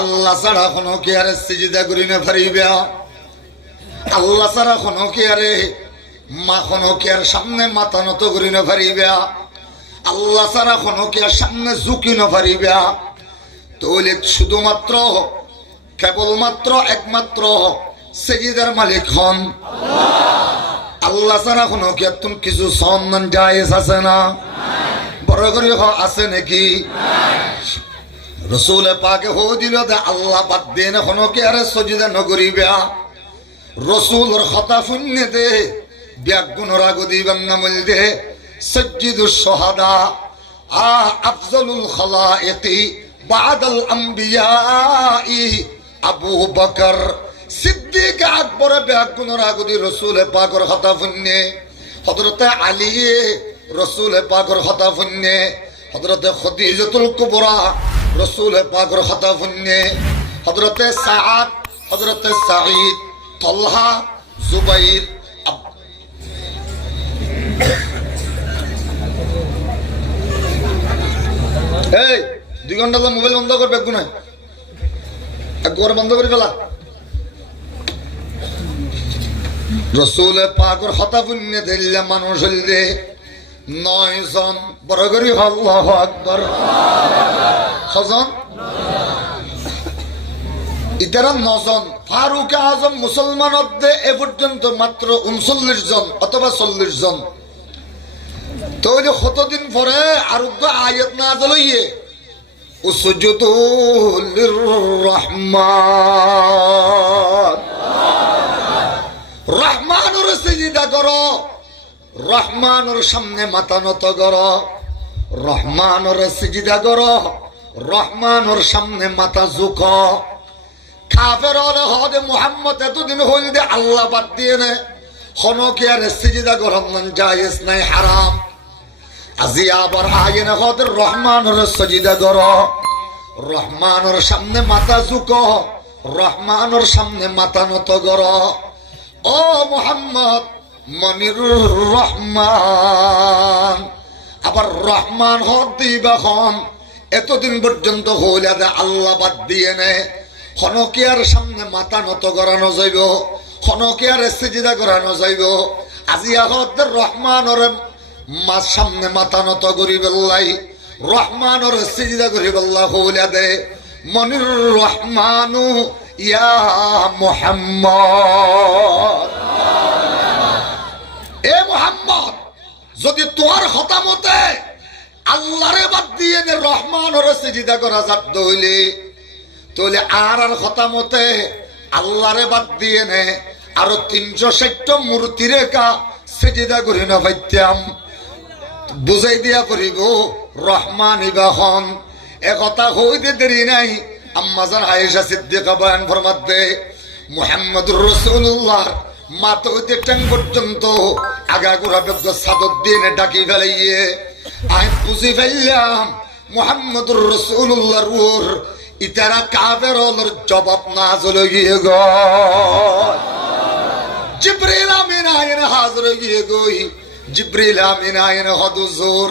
আল্লাহ ছাড়া কোনো কি আরে সিজদা করি না পারিবে? আল্লাহ ছাড়া কোনো কি আরে মা কোনো কি আর সামনে মাথা নত করি না পারিবে? আল্লাহ ছাড়া কোনো কি আর সামনে ঝুঁকি না পারিবে? তাহলে শুধুমাত্র কেবলমাত্র একমাত্র সিজদার মালিক হন আল্লাহ ছাড়া কোনো কি তুমি কিছু সন্ধান জায়েজ আছে না? বড় করে আছে নাকি? রসুল পাকে হো দিল দে আল্লাহ বাদ দিয়ে না কোনো কি আরে সজিদা নগরিবে। রসুলর কথা শুনে দে ব্যাগুণর আগদি বাংলামল দে সজ্জিদুস শাহাদা আফজলুল খালাইকি বাদাল আম্বিয়াই আবু বকর সিদ্দিক আকবর ব্যাগুণর আগদি রসুল পাকর কথা শুনে হযরতে আলী রসুল পাকর কথা শুনে হযরতে খদিজাতুল কুবরা রসুল পাকর কথা শুনে হযরতে সাআদ হযরতে সাঈদ তলহা জুবাইর এই 2 ঘন্টা মোবাইল বন্ধ করবে একগুণ একবার বন্ধ করে ফেলা রসুল পাকর কথা শুনে দিল্লা মানুষ হইলে 9 জন বড় করি আল্লাহু আকবার কজন ইতারা 9 জন ফারুক আজম মুসলমানদের এ পর্যন্ত মাত্র 39 জন অথবা 40 জন তো যে কতদিন পরে আরোগ্য আয়াত নাযিল হইয়ে উসজুদু লিররহমান রহমানুর সিজদা করো রহমানুর সামনে মাথা নত করো রহমানুর সিজদা করো রহমানুর সামনে মাথা ঝুঁকো কাফের হদে মুহাম্মদ এতদিন হইল দে আল্লাহ বাদ দিয়ে নে কোনো কি আর সিজদা করো জায়েজ নাই হারাম আজি আবার আইনে হদে রহমানুর সিজদা করো রহমানুর সামনে মাথা ঝুঁকো রহমানুর সামনে মাথা নত করো ও মুহাম্মদ মনিরুর রহমান আবার রহমান হদিবাখন এতদিন পর্যন্ত হইলা দে আল্লাহ বাদ দিয়ে নে খনকিয়ার সামনে মাথা নত করানো যাইব খনকিয়ার সিজদা করানো যাইব আজি আহদের রহমানর সামনে মাথা নত করি বেল্লাই রহমানর সিজদা করি বেল্লা হইলা দে মনিরুর রহমানু ইয়া মুহাম্মদ এ মুহাম্মদ যদি তোমার কথা মতে আল্লাহরে বাদ দিয়ে নে রহমানর সিজদা করা যাত হইলে তাহলে আর কথা মতে আল্লাহরে বাদ দিয়ে নে আরো 360 মূর্তির কা সিজদা করি না পাইতাম বুঝাই দিয়া করিব রহমান ইবাহন এ কথা হইতে দেরি নাই আম্মাজান আয়েশা সিদ্দিকা বয়ান ফরমাতে মুহাম্মদুর রাসূলুল্লাহ মাথা হইতে টাং পর্যন্ত আগাগোড়া বেগ সাদত দিয়ে ডাকি ফেলাইয়ে আমি বুঝি ফেললাম মুহাম্মদুর রাসূলুল্লাহর রূহ ইতারা কাফের হলোর জবাব নাযিল হয়ে গয় জিবরিল আমিন আইন হাজির হয়ে গই জিবরিল আমিন আইন হুজুর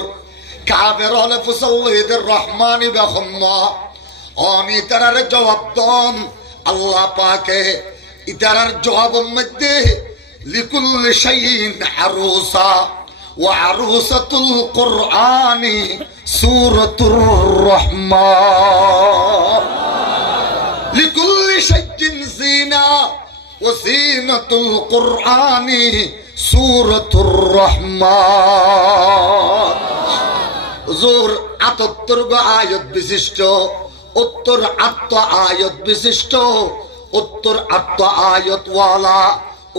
কাফের হলে ফুসাল্লিদের রহমানি বাখম্মা আমি তারার জবাব দন আল্লাহ পাকে ইতারার জবাবের মধ্যে লিকুল্লি শাইইন আরুসা ওয়া আরুসাতুল কুরআনি সূরাতুর রহমান লিকুল্লি শাইইন জিনা ওয়া জিনাতুল কুরআনি সূরাতুর রহমান হুজুর 78 গো আয়াত বিশিষ্ট উত্তর 8 আয়াত বিশিষ্ট উত্তর 8 আয়াত ওয়ালা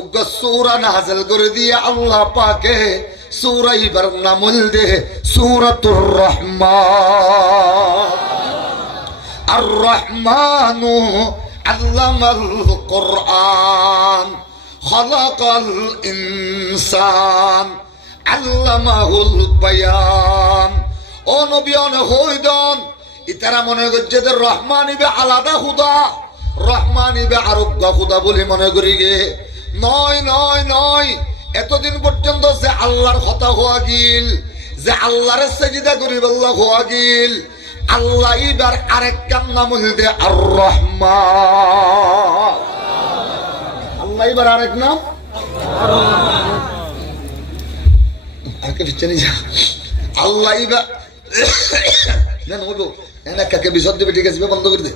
উগ্র সূরা নাযিল করে দিয়ে আল্লাহ পাকে সূরা ইবার নামুল দে সূরাতুর রহমান আর রহমানু আল্লামাল কুরআন খালাকাল ইনসান আল্লামাহুল বায়ান ও নবী অন হইদন ইতারা মনে করছে যে রহমান ইবে আলাদা খুদা রহমান ইবে আরোগ্য খুদা বলে মনে করি গে নয় নয় নয় এতদিন পর্যন্ত যে আল্লাহর কথা হওয়া গিল যে আল্লাহর সিজদা করি বল্লা হওয়া গিল আল্লাহ এবার আরেকটা নাম হইল আর রহমান। আল্লাহ এবার আরেক নাম আল্লাহ এবার কাকে বিসর্জন দেবে, ঠিক আছে বন্ধ করে দে।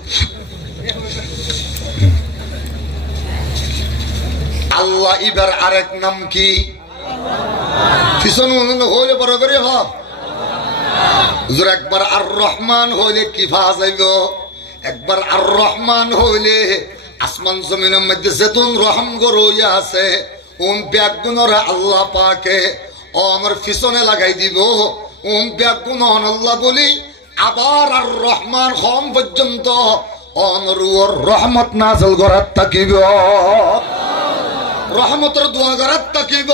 আল্লাহ এবার আরেক নাম কি? হইলে বড় করে ভাব হুজুর, একবার আর রহমান হইলে কি পাওয়া যাইব? একবার আর রহমান হইলে আসমান জমিনের মধ্যে যেতুন রহম গরইয়া আছে ব্যাগুণরা আল্লাহ পাকে আমার পিছনে লাগাই দিব। ব্যাগুণ আল্লাহ বলি আবার আর রহমান হম পর্যন্ত অনরুর রহমত নাজল করার তাকিব, রহমতের দোয়া করার তাকিব।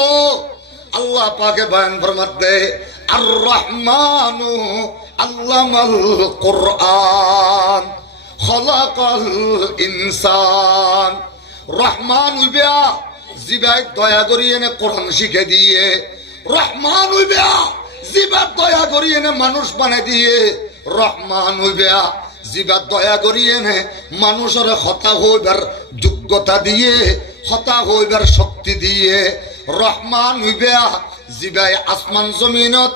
আল্লাহ পাকে বয়ান ফরমাতে আর রহমানু আল্লামাল কুরআন খলাকাল ইনসান। রহমান হইবা জিবাই দয়া করি এনে কোরআন শিখে দিয়ে, রহমান হইবা জিবা দয়া করি এনে মানুষ বানাই দিয়ে, রহমান হইবা জিবা দয়া করি এনে মানুষের হতা হইবার যোগ্যতা দিয়ে, হতা হইবার শক্তি দিয়ে। রহমান হইবা জিবাই আসমান জমিনত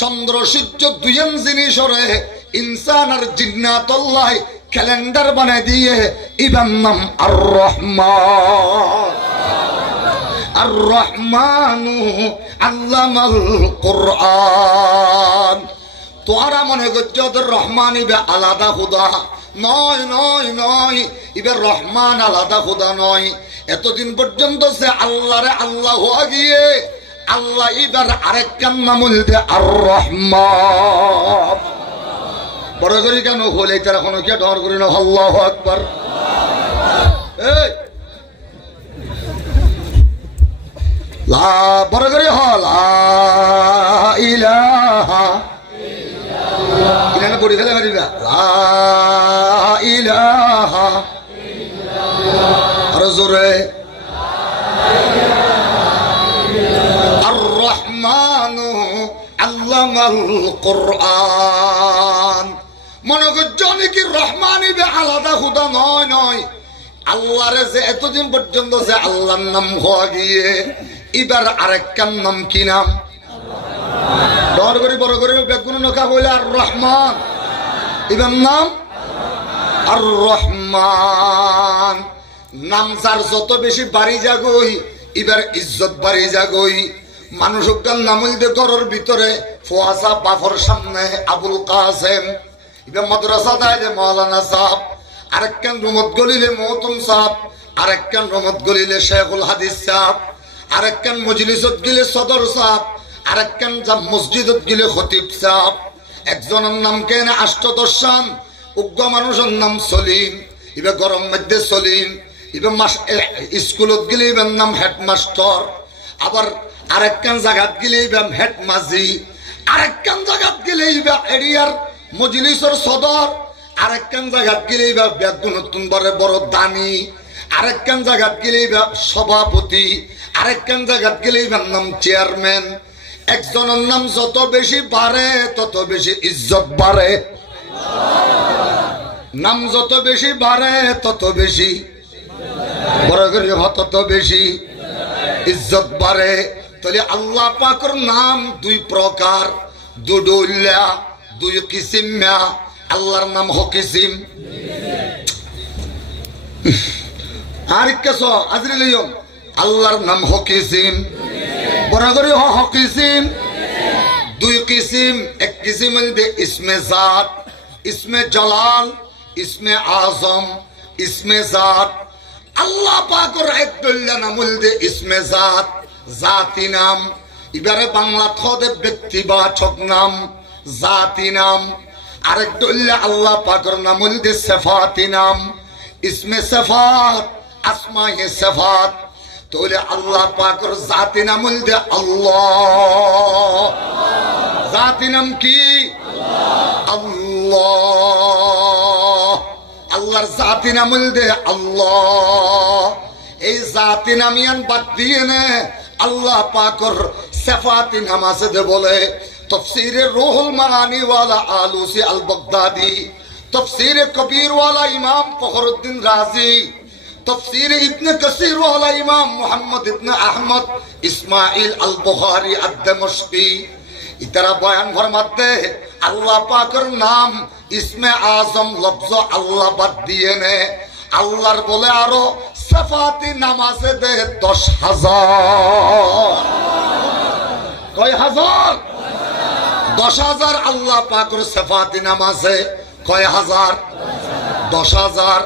চন্দ্র সূর্য দুইজন জিনিসরে ইনসান আর জিন্নাতুল্লাহ ক্যালেন্ডার বানাই দিয়ে ইবার নাম আর রহমান। আর রহমানু আল্লামাল কুরআন। তোরা মনে করছো ওদের রহমান ইবে আলাদা খুদা? নয় নয় নয়, ইবে রহমান আলাদা খুদা নয়। এতদিন পর্যন্ত সে আল্লাহরে আল্লাহ হওয়া গিয়ে আল্লাহ এবার আরেকটার নাম হইল আর রহমান। বড় করি কেন হলে তারা এখন কে ডর করি না? আল্লাহু আকবার। লা বড় করে লা ইলাহা ইল্লাল্লাহ পড়ি ফেলে মারিবা। লা ইলাহা আর জোরে আর রহমানু আল্লামাল কুরআন। মনে করছো নাকি রহমান ইবে আলাদা খুদা? নয় নয়, আল্লাহরে যে এতদিন পর্যন্ত যে আল্লাহর নাম হওয়া গিয়ে এবার আরেকটার নাম কি নাম? ডর করি বড় করে বেগুন নখা হইলে আর রহমান, এবার নাম আর রহমান। নাম যার যত বেশি বাড়ি যাগই এবার ইজ্জত বাড়ি যাগই। মানুষ নাম হইলে ঘরের ভিতরে ফোয়াসা বাফর সামনে আবুল কাসেম, এবার মাদ্রাসা দেয় মৌলানা সাহ, আরেকখান রুমত গলিলে মহতুম সাহ, আরেকখান রুমত গলিলে শেখুল হাদিস সাহ, আরেকখান মজলিসত গিলে সদর সাহ, আরেকখান মসজিদত গিলে খতিব সাহ। একজনের নাম কেন আষ্টদর্শান, উগ্র মানুষের নাম সলিম, এবার গরম মধ্যে সলিম। এবার স্কুলত গেলে এবার নাম হেডমাস্টার, আবার আরেকখান জায়গাত গেলে এবার হেড মাঝি, আরেকখান জায়গাত গেলে এবার এরিয়ার মজলিসের সদর, আরেকখান জায়গাত গেলে এবার নতুন বড় দানি, আরেকখান জায়গাত গেলে এবার সভাপতি, আরেকখান জায়গাত গেলে এবার নাম চেয়ারম্যান। একজনের নাম যত বেশি বাড়ে তত বেশি ইজ্জত বাড়ে, নাম যত বেশি বাড়ে তত বেশি বড় করে তত বেশি ইজ্জত বাড়ে। তাহলে আল্লাহ পাকের নাম দুই প্রকার, দুডুল্লা দুই কিসিম। আল্লাহর নাম হকিসিম আর কেস আজরিল আল্লাহর নাম হকিসিম, বড় করে হকিসিম দুই কিসিম। এক কিসিম ইসমে জাত, ইসমে জালাল, ইসমে আজম, ইসমে জাত। আল্লাহ পাকের একদুল্লা নাম হইল ইসমে জাত, জাতি নাম। এবারে বাংলা থদে ব্যক্তিবাচক নাম, জাতি নাম। আরেকদুল্লা আল্লাহ পাকের নাম হইল সিফাতি নাম, ইসমে সিফাত, আসমায়ে সিফাত। তাহলে আল্লাহ পাকের জাতি নাম হইল আল্লাহ। জাতি নাম কি? আল্লাহ। আল্লাহর জাতি নাম হইল আল্লাহ। এই জাতি নামিয়ান বাদ দিয়ে নে আল্লাহ পাকের সিফাতি নাম আছে দে বলে। तफसीर रूहुल मानी वाला आलूसी अल बगदादी, तफसीर कबीर वाला इमाम फखरुद्दीन राजी, तफसीर इब्न कसीर वाला इमाम मोहम्मद इब्न अहमद इस्माइल अल बुखारी अद-दमश्की इतरा बयान फरमाते हैं अल्लाह पाकर नाम इसमें आजम लफ्ज अल्लाह बद दिए ने আল্লাহর বলে আরো সাফাতি নামাজে দে 10,000 কয় হাজার 10,000 আল্লাহ পাকের সাফাতি নামাজে কয় হাজার 10,000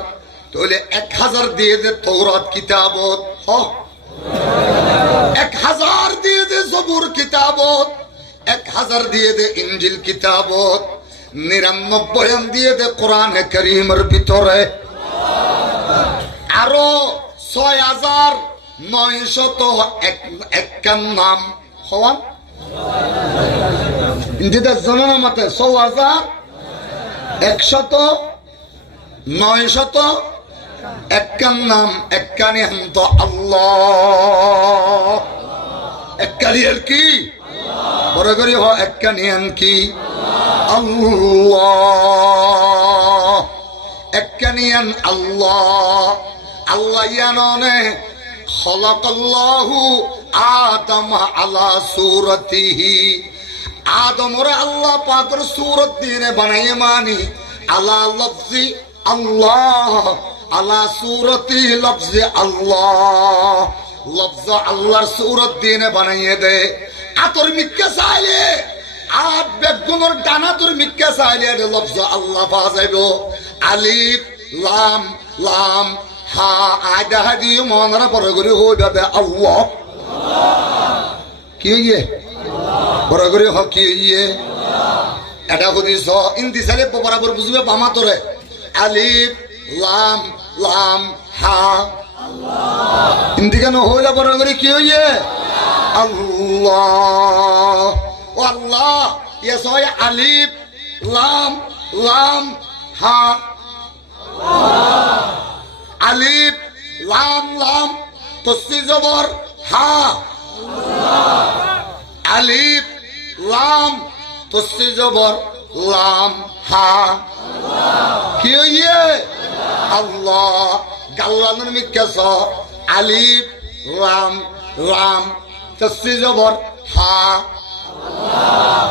তাহলে 1,000 দিয়ে দে তৌরাত কিতাবত 1,000 দিয়ে দে জবুর কিতাবত 1,000 দিয়ে দে ইনজিল কিতাবত 99 দিয়ে দে কোরআনে কারীমের ভিতরে আরো 6,951 নাম হওয়ান ইন্দিদের জননা মতে 6,951 নাম একানি হামদ আল্লাহ একানি এর কি বড় করে হ একানি আন কি আল্লাহ একানিয়ান আল্লাহ আল্লাহ ইয়াননে খলাকাল্লাহু আদম আলা সূরাতিহি আদমরে আল্লাহ পাকের সূরত দিয়ে বানায়ে মানি আলা লফজি আল্লাহ আলা সূরতি লফজি আল্লাহ লফজ আল্লাহর সূরত দিয়ে বানায়ে দে আতর মিক্কা চাইলে আট বেগুনের ডানা তোর মিক্কা চাইলে লফজ আল্লাহ পাওয়া যাইব আলিফ লাম লাম হা আয়দা হাদি মনরা পরে করে হই যাবে আল্লাহ কি ইয়ে পরে করে হ কি ইয়ে এটা হদিস ইন্দি সালে বরাবর বুঝবে বামা তোরে আলিফ লাম লাম হা আল্লাহ ইন্দি কেন হইলা পরে করে কি ইয়ে আল্লাহ ও আল্লাহ ইয়ে সয় আলিফ লাম লাম হা আলিফ লাম লাম তসি জবর হা আলিফ লাম তসি জবর লাম হা কি হইয়ে আল্লাহ গাল্লানের মিক্কাস আলিফ লাম লাম তসি জবর হা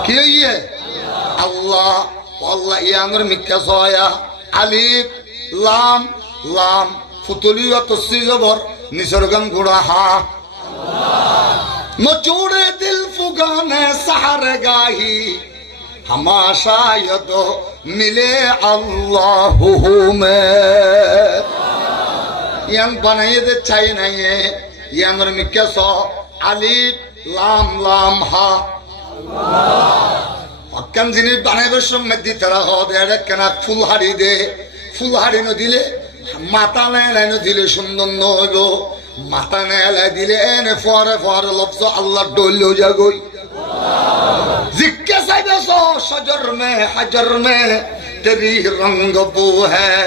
কি হইয়ে আল্লাহ আল্লাহ ইয়াঙ্গর মিক্কাস হয়া আলিফ লাম লাম ফুতলি ও তসি জবর নিসর্গন গুড়া হা নচুড়ে দিল ফুগানে সাহার গাহি হামা শায়দ মিলে আল্লাহু মে ইয়ান বানাইয়ে দে চাই নাই ইয়াঙ্গর মিক্কাস আলিফ লাম লাম হা হকান জিনিস বানাইবার সময় দিতে হবে কেনা ফুল হাড়ি দে ফুল হাড়ি ন দিলে মাথা নেয় দিলে সুন্দর নহইব মাথা নেয় দিলে এনে ফরে ফরে লফজ আল্লাহ ডইল যাগই জিজ্ঞে চাইবেছ হাজর মে তেরি রঙ্গ বু হ্যাঁ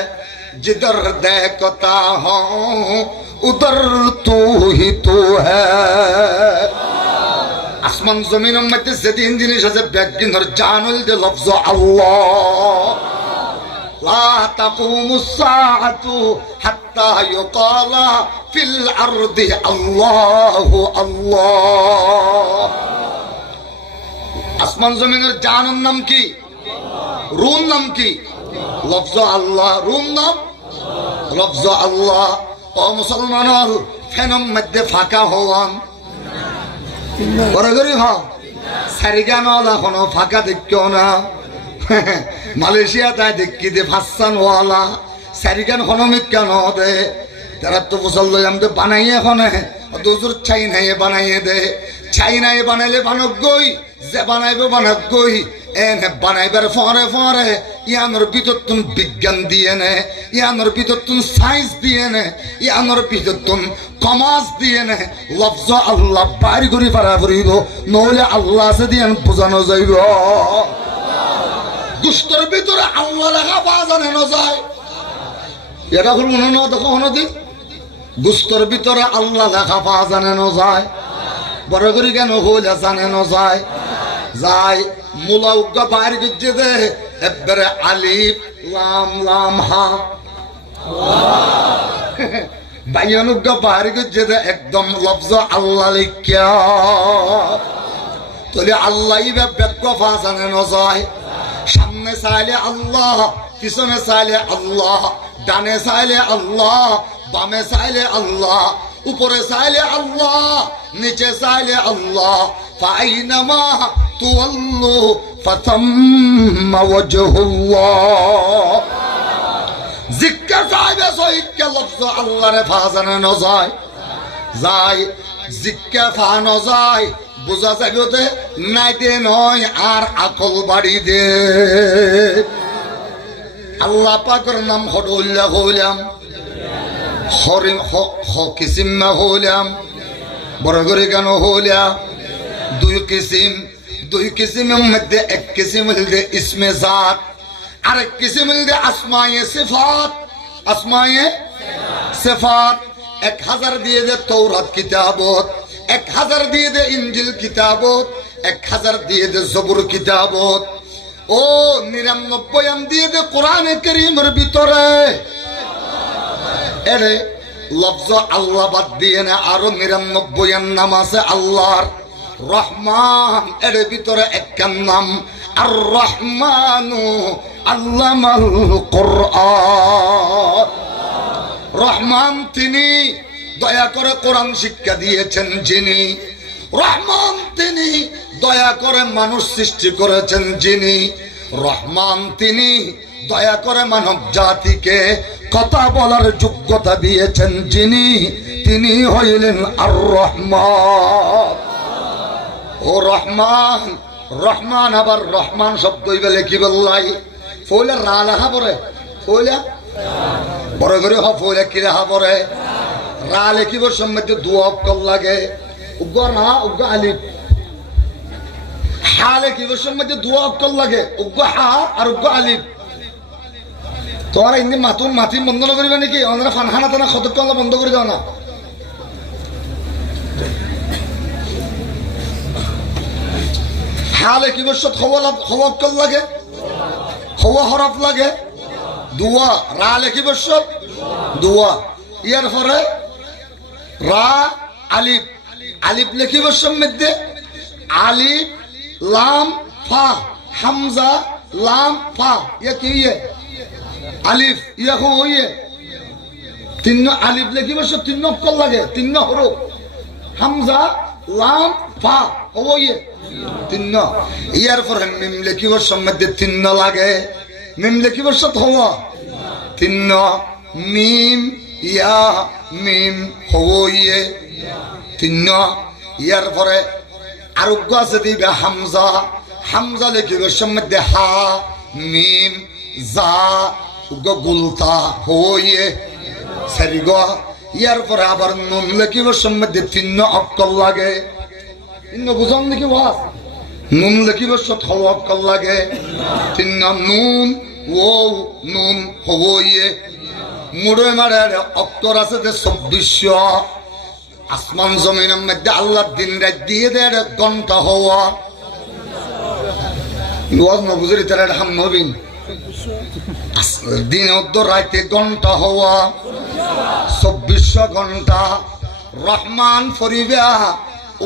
जिधर देखता हूँ उधर तू ही तू है আসমান জমিনের মধ্যে যেদিন জিনিস আছে ব্যাগিনর জানুল দে লফজ আল্লাহ লা তাকুমুস সাআতু হাত্তা ইউকালা ফিল আরদি আল্লাহু আল্লাহ আসমান জমিনের জানের নাম কি রুন নাম কি লফজ আল্লাহ রুন নাম লফজ আল্লাহ ও মুসলমান ফেনম মধ্যে ফাঁকা হওয়ান বড় হ সারিগা নলা কোনো ফাঁকা দেখিও না মালয়েশিয়া তাই দেখি দে ফাঁসানওয়ালা সারিগান হনমিকা ন দে তারা তো মুসল্লি আমাদের বানাইয়ে এখনে দুজুর চাইনাইয়ে বানাইয়ে দে চাইনাইয়ে বানাইলে বানক গই যে বানাইবে বানক গই এনে বানাইবার ফরে ফরে ইয়ানোর ভিতরতুন বিজ্ঞান দিয়ে নে ইয়ানোর ভিতরতুন সায়েন্স দিয়ে নে ইয়ানোর ভিতরতুন কমাস দিয়ে নে লফজ আল্লাহ বাড়ি করে পারা করিব নহলে আল্লাহ আছে দিয়ে বোঝানো যাইব দুষ্টর ভিতরে আল্লাহ লেখা পাওয়া জানে না যায় এটা হল মনে না দেখো হনদি দুষ্টর ভিতরে আল্লাহ লেখা পাওয়া জানে না যায় বড় করে কেন হইলে জানে না যায় যাই মুলা উগ্গা বাইর গিয়ে দে একবারে আলিফ লাম লাম হা বাইয়ান উগ্গা বাইর গিয়ে দে একদম লফজ আল্লাহ লিখিয়া তাহলে আল্লাহ ব্যাগ ফাঁসানে নজায় সামনে চাইলে আল্লাহ পিছনে চাইলে আল্লাহ ডানে চাইলে আল্লাহ বামে চাইলে আল্লাহ উপরে চাইলে আল্লাহ নিচে চাইলে আল্লাহ ফাইনামা তুওয়াল্লু ফাতাম্মা ওয়াজহুল্লাহ জিক্কা চাইবে সহিক্কা লফজ আল্লাহরে ফাজানে নজায় যায় জিক্কা ফানো যায় বুঝা যাবে নাইতে নয় আর আকল বাড়ি দে আল্লাহ পাকের নাম হডুল্লাহ হইলাম হরিম কিসিম্মা হইলাম বড় করে কেন হইলাম দুই কিসিমের মধ্যে এক কিসিম হইলে ইসমে জাত আর এক কিসিম হইলে আসমায়ে সিফাত আসমায়ে সিফাত 1000 দিয়ে দে তৌরাত কিতাবত 1000 দিয়ে দে ইনজিল কিতাবত 1000 দিয়ে দে জবুর কিতাবত ও 99 দিয়ে দে কোরআনে কারীমের ভিতরে এরে লফজ আল্লাহ বাদ দিয়ে না আরো 99 নাম আছে আল্লাহর রহমান এর ভিতরে একখান নাম আর রহমানু আল্লামাল কোরআন রহমান তিনি দয়া করে কোরআন শিক্ষা দিয়েছেন যিনি রহমান তিনি দয়া করে মানুষ সৃষ্টি করেছেন যিনি রহমান তিনি দয়া করে মানব জাতিকে কথা বলার যোগ্যতা দিয়েছেন যিনি তিনি হইলেন আর রহমান ও রহমান রহমান আবার রহমান শব্দ বলে কি বললাই ফইলা রা লেখা পড়ে ফইলা বড় করে হ ফইলা কি লেখা পড়ে রা লেখিবার সময় দুয়া অক্ষর লাগে উগ্র রা উগ্র আলিফ হা লেখিবার সময় দুয়া অক্ষর লাগে উগ্র হা আর উগ্র আলিফ তোমার এমনি মাতুন মাতি বন্ধ না করিবা নাকি আমরা ফানখানা টানা খতক বন্ধ করে দাও না হালে কি বছর খবর লাগে খবর হরফ লাগে দুয়া রা লেখি বছর দুয়া ইয়ার পরে রা আলিফ আলিফ লেখি বছর মধ্যে আলিফ লাম ফা হামজা লাম ফা ইয়া কি ইয়ে আলিফ ইয়া হো ইয়ে তিন আলিফ লেখি বছর 3 অক্ষর লাগে 3 হরফ হামজা লাম ফা ও ইয়ে 3 ইয়ার পরে মিম লেখিবার সময় 3 লাগে মিম লেখিবার সাথে হওয়া 3 মিম ইয়া মিম হো ইয়ে 3 ইয়ার পরে আরোগ্য আছে দিবে হামজা হামজা লেখিবার সময় হা মিম জা গুলতা হো ইয়ে সারিগ ইয়ার পরে আবার নুন লেখিবার সময় 3 অক্ষর লাগে ইন্ন বুঝান নাকি ওয়াজ নুন লেখিবার সাথে হওয়া অক্ষর লাগে 3 নুন ও নুন হো ইয়ে মুড়ে মারে অক্ষর আছে 2400 আসমান জমিনের মধ্যে আল্লাহ দিন রাত দিয়ে দেয় ঘন্টা হওয়া ওয়াজ না বুঝলি তারা হাম নবীন দিন রাতে ঘন্টা হওয়া 2400 ঘন্টা রহমান ফরিবা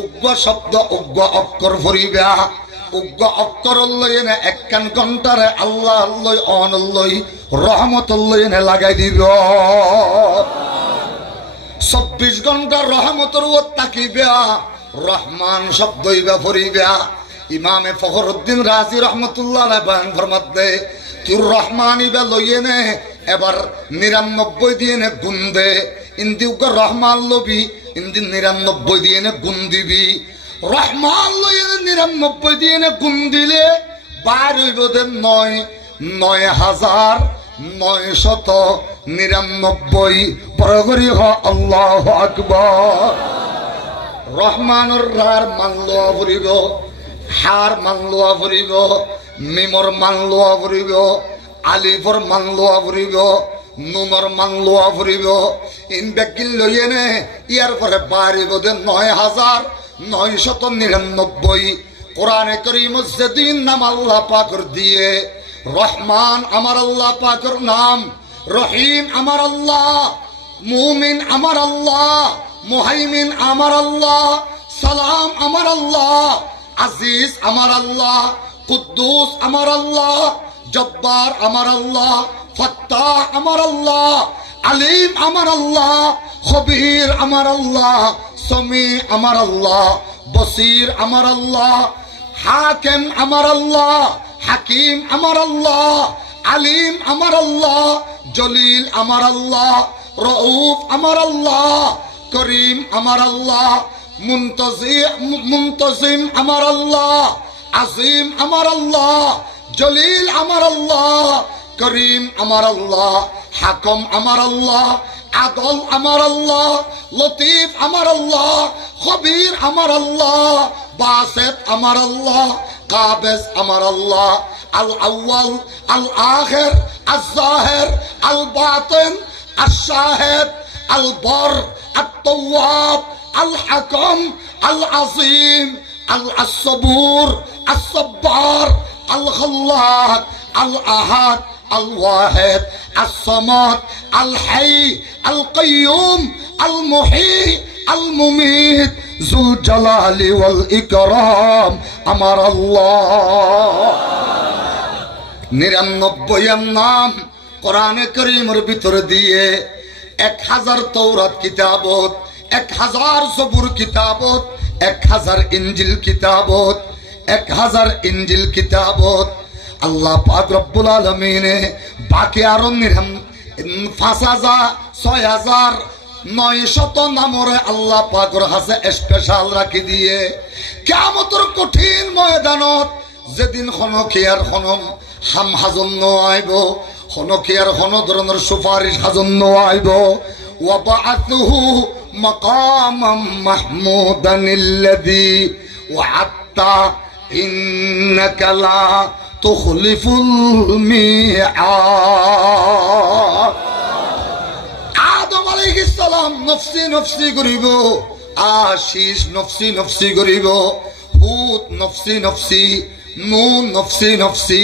উগ্র শব্দ উগ্র অক্ষর ফরিবা উগ্র অক্ষর লইনে একখান ঘন্টারে আল্লাহ লই অন লই রহমত লইনে লাগাই দিব 24 ঘন্টা রহমতর ও তাকিবা রহমান শব্দ ইবা ফরিবা ইমামে ফখরুদ্দিন রাজি রহমতুল্লাহ আলাইহি বয়ান ফরমাতে তুর রহমান ইবা লইনে এবার 99 দিয়ে গুণ দে ইন্দি উগ্র রহমান লবি ইন্দি 99 দিয়ে গুণ দিবি রহমান লইনে 99 দিয়ে গুণ দিলে বার হইব 9999 পরগরি হ আল্লাহু আকবার রহমানুর রার মানলো আবরিব হার মানলো আবরিব মিমর মানলো আবরিব আলিফর মানলো আবরিব নুনর মানলো আবরিব ইন বেকিল লইনে ইয়ার পরে বাড়িব 9999 কোরআনে কারীম যেদিন নাম আল্লাহ পাকের দিয়ে, রহমান আমার আল্লাহ পাকের নাম, রহিম আমার আল্লাহ, মুমিন আমার আল্লাহ, মুহাইমিন আমার আল্লাহ, সালাম আমার আল্লাহ, আজিজ আমার আল্লাহ, কুদ্দুস আমার আল্লাহ, জব্বার আমার আল্লাহ, ফাত্তাহ আমার আল্লাহ, আলিম আমার আল্লাহ, খবীর আমার আল্লাহ, সমি আমার আল্লাহ, বসির আমার আল্লাহ, হাকিম আমার আল্লাহ, হাকিম আমার আল্লাহ, আলিম আমার আল্লাহ, জলিল আমার আল্লাহ, রউফ আমার আল্লাহ, করিম আমার আল্লাহ, মুনতাজিম আমার আল্লাহ, আজিম আমার আল্লাহ, জলিল আমার আল্লাহ, করিম আমার আল্লাহ, হাকম আমার আল্লাহ, আদল আমার আল্লাহ, লতিফ আমার আল্লাহ, খবীর আমার আল্লাহ, বাসিত আমার আল্লাহ, কাবিজ আমার আল্লাহ, আল আউয়াল আল আখির আল যাহির আল বাতিন আল শাহিদ আল বর আত তাওয়াব আল হাকাম আল আজিম আল সবুর আল সাব্বার আল খাল্লাক আল আহাদ আল ওয়াহিদ আল সামাদ আল হাই আল কাইয়ুম আল মুহি আল মুমিত যুল জালালি ওয়াল ইকরাম আমার আল্লাহ। 99 নাম কোরআনে কারীমের ভিতরে দিয়ে 1000 তৌরাত কিতাবত, 1000 জবুর কিতাবত, 1000 ইনজিল কিতাবত, 1000 ইনজিল কিতাবত আল্লাহ পাক রব্বুল আলামিনে বাকি আরো 5900 নামরে আল্লাহ পাকের হাতে স্পেশাল রাখি দিয়ে কিয়ামতের কঠিন ময়দানত যেদিন খনকিয়ার খনম হাম হাজন্য আইব, খনকিয়ার কোন ধরনের সুপারিশ হাজন্য আইব, ওয়া বাআতুহু মাকামাম মাহমুদানিল্লাযী ওয়া'আদতা ইন্নাকা লা তুখলিফুল মিআদ। আদম আলাইহিস সালাম নফসি নফসি করিব, আশিস নফসি নফসি করিব, হুদ নফসি নফসি, নূহ নফসি নফসি,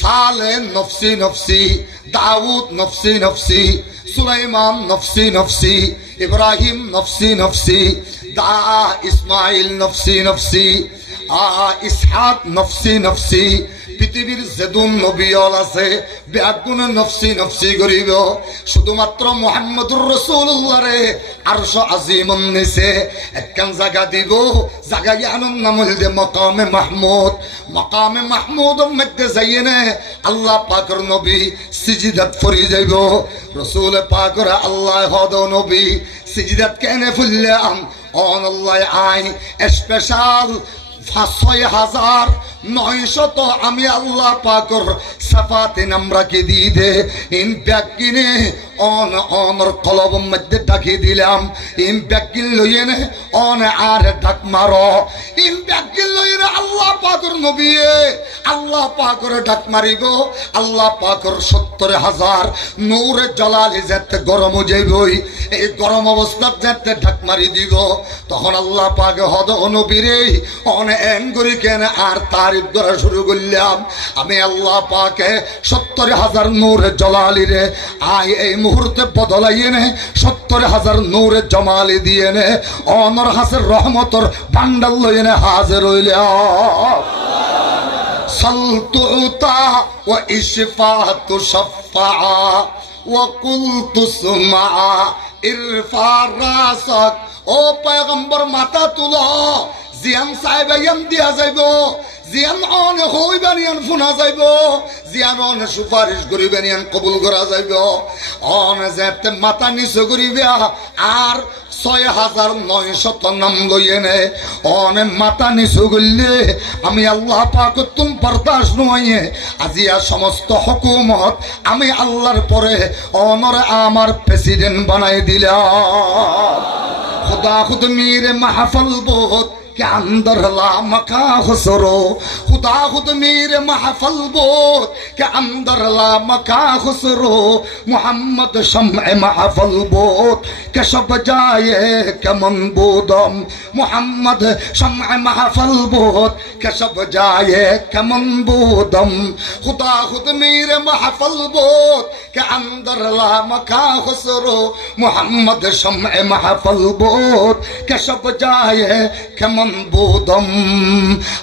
সালেহ নফসি নফসি, দাউদ নফসি নফসি, সুলাইমান নফসি নফসি, ইব্রাহিম নফসি নফসি, ইসমাইল নফসি নফসি, ইসহাক নফসি নফসি। পৃথিবীর যেদুন নবীল আছে ব্যাগুণ নফসি নফসি করিব, শুধুমাত্র মুহাম্মদুর রাসূলুল্লাহ রে আরশ আজিমন নিছে একখান জায়গা দিব, জায়গা ইয়ানোর নাম হইল মাকামে মাহমুদ। মাকামে মাহমুদের মধ্যে যাইয়ে আল্লাহ পাকের নবী সিজদাত পড়ি যাইব। রাসূল পাকের আল্লাহ হদ নবী সিজদাত কেনে ফুললাম অন আল্লাহ আই স্পেশাল 5900 আমি আল্লাহ পাকর সাফাতে নামরাকে দিয়ে দে ইন ব্যাগিনে অনর কলবের মধ্যে ডাকি দিলাম। ইন ব্যাগিন লইয়েনে অন আর ডাক মারো, ইন ব্যাগিন লইয়েনে আল্লাহ পাকর নবী আল্লাহ পাকর ডাক মারিব। আল্লাহ পাকর 70,000 নূরে জালালি যেতে গরম যাইবই, এই গরম অবস্থাত যেতে ডাক মারি দিব। তখন আল্লাহ পাক হদ নবীরে অন এঙ্গুরি কেন আর তারিফ করা শুরু করলাম। আমি আল্লাহ পাকে 70,000 নূরে জালালি রে আই এই মুহূর্তে বদলাইয়ে নে 70,000 নূরে জামালি দিয়ে নে অনর হাসের রহমতর ভান্ডার লইয়ে নে হাজির হইলাম। সালতুতা ওয়া ইশফাতু শাফা ওয়া কুলতু সুমা ইরফা রাসাক। ও পয়গম্বর মাথা তুলো, জিয়ান সাহেব ইয়ান দিয়া যাইব, জিয়ান অনে হইবানিয়ান ফুনা যাইব, জিয়ান অনে সুপারিশ করিবানিয়ান কবুল করা যাইব। অনে যেতে মাথা নিচু করিবা আর 6900 নাম লইয়ে নে অনে মাথা নিচু করলে আমি আল্লাহ পাক তুম বরদাস্ত নয়। আজিয়া সমস্ত হুকুমত আমি আল্লাহর পরে অনরে আমার প্রেসিডেন্ট বানাই দিলাম। खुदा खुद मेरे महफल बहुत के अंदर ला मका खुसरो खुदा खुद मेरे महफल बोत के अंदर ला मका खुसरो मोहम्मद शम्अ महफल बोत के शब जाए के मनबूदम मोहम्मद शम्अ महफल बोत के शब जाए के मनबूदम खुदा खुद मेरे महफल बोत के अंदर ला मका खुसरो मोहम्मद शम्अ महफल बोत के शब जाए के मनबूदम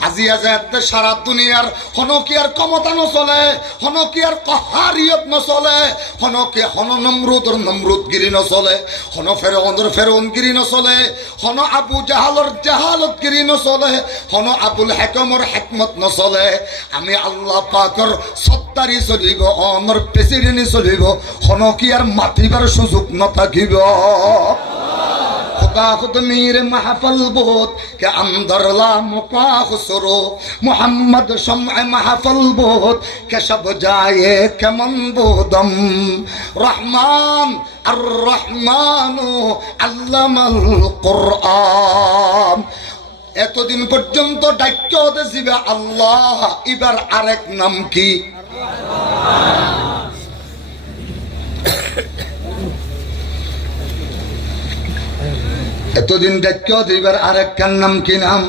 আজি আজাদ সারা দুনিয়ার হনকিয়ার ক্ষমতা নচলে হনকিয়ার কহারিয়ত নচলে হনকে হন নমরুদর নমরুদগিরি নচলে হন ফেরাউনের ফেরাউনগিরি নচলে হন আবু জাহালর জাহালতগিরি নচলে হন আবুল হেকমর হেকমত নচলে আমি আল্লাহ পাকর সত্তারি চলিব অনর প্রেসিডেন্ট চলিব হনকিয়ার মাতিবার সুযোগ নথাকিব खुदा खुद मेरे महफल बोत के अंदर ला मुका खुसरो मोहम्मद शम्अ महफल बोत के शब जाए के मनबूदम रहमान আর রহমানু আল্লামাল কুরআন। এতদিন পর্যন্ত ডাক্য দিবে আল্লাহ, এবার আরেক নাম কি? এতদিন ডাক্য দিবার আরেকটার নাম কি নাম?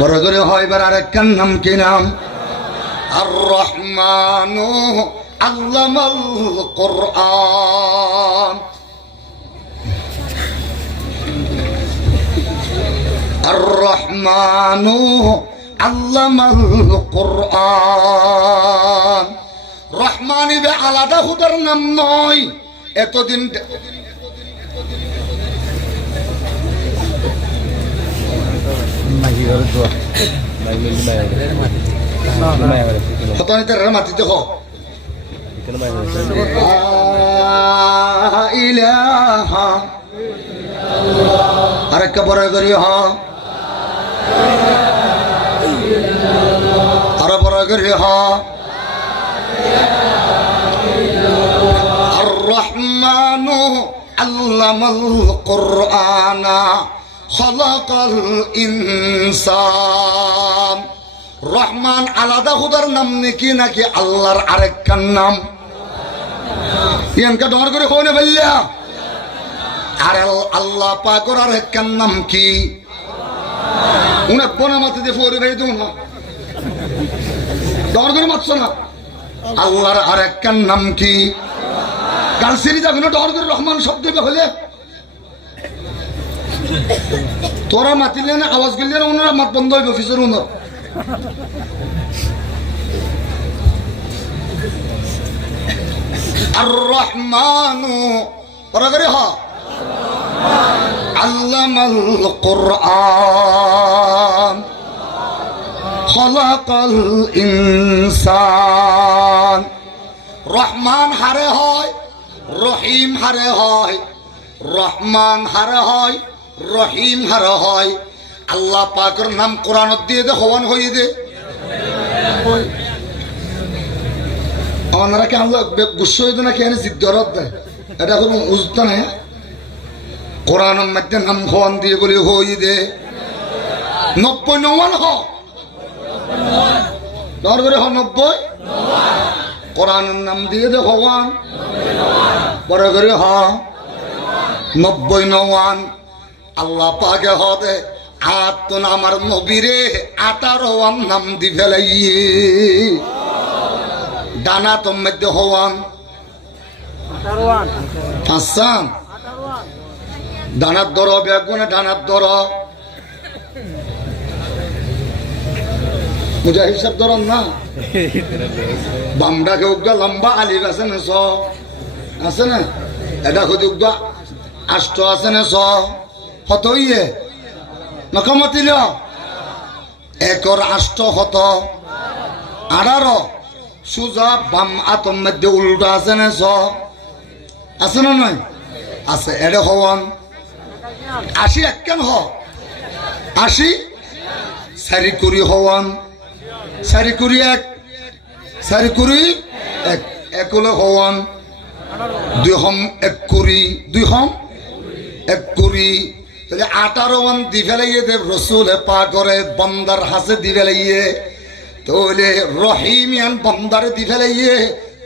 বড় করে হয়, এবার আরেকটার নাম কি নাম? আর রহমানু আল্লামাল কুরআন। আর রহমানু আল্লামাল কুরআন। রহমান ইবে আলাদা হুদার নাম নয়। এতদিন মাটি দেখো আরেকটা বড় করি হ, আরো বড় করি হ। আর রহমানু আল্লামাল কুরআনা খলাকাল ইনসান। রহমান আলাদা খুদার নাম নাকি আল্লাহর আরেকটার নাম? ইয়ানকা ডর করে কইনে বললা। আর আল্লাহ পাকের আরেকটার নাম কি? উনি কোন মাতে দিয়ে পড়ে ভাই তুমি না ডর করে মারছো না। আল্লাহর আরেকটার নাম কি? কাল সিরি যাবে না ডর করে রহমান শব্দ হলে তোরা মাতিলে না আওয়াজ গেলে না ওনারা মাত বন্ধ হইব অফিসের উনার। আর রহমানু পরে হ আল্লামাল কুরআন খলাকাল ইনসান। রহমান হারে হয়, রহিম হারে হয়। রহমান হারে হয়, রহিম হারে হয়। আল্লাহ পাকের নাম কোরআনত দিয়ে দে হওয়ান হয়ে দে। আপনারা কি আল্লাহ গুস্ব হইতে না কেন জিদ্দরত দেয়? এটা কোনো উজতা নাই। কোরআনের মধ্যে নাম হওয়ান দিয়ে বলে হই দে 90-91 হ দর করে হ 90 কোরআনের নাম দিয়ে দে হওয়ান বড় করে হ 90-91। আল্লাহ পাকে হদে আতন আমার নবীরে 18 নাম দি ফেলাইয়ে ডানা তোর মধ্যে হওয়ান 5 ডানার দর বেগুনে ডানার দর মুজা হিসাব ধরন না। বামডাকে উগা লম্বা আলিফ আছে না স আছে না? এটা খুদ উগা আষ্ট আছে না স হত ইয়ে নকমতিল একর আষ্ট হত 18। সুজা বাম আতম মধ্যে উল্টা আছে না স আছে না নয়? আছে। এটা হওয়ান 80 একখান হ 80 সারি কুড়ি হওয়ান সারি কুড়ি এক সারি কুড়ি এক একলে হওয়ান 2 হম 1 কুড়ি 2 হম 1 কুড়ি তাহলে 18 দি ফেলাইয়ে দেব রসুল পা করে বন্দার হাসে দি ফেলাইয়ে, তাহলে রহিমিয়ান বন্দারে দি ফেলাইয়ে,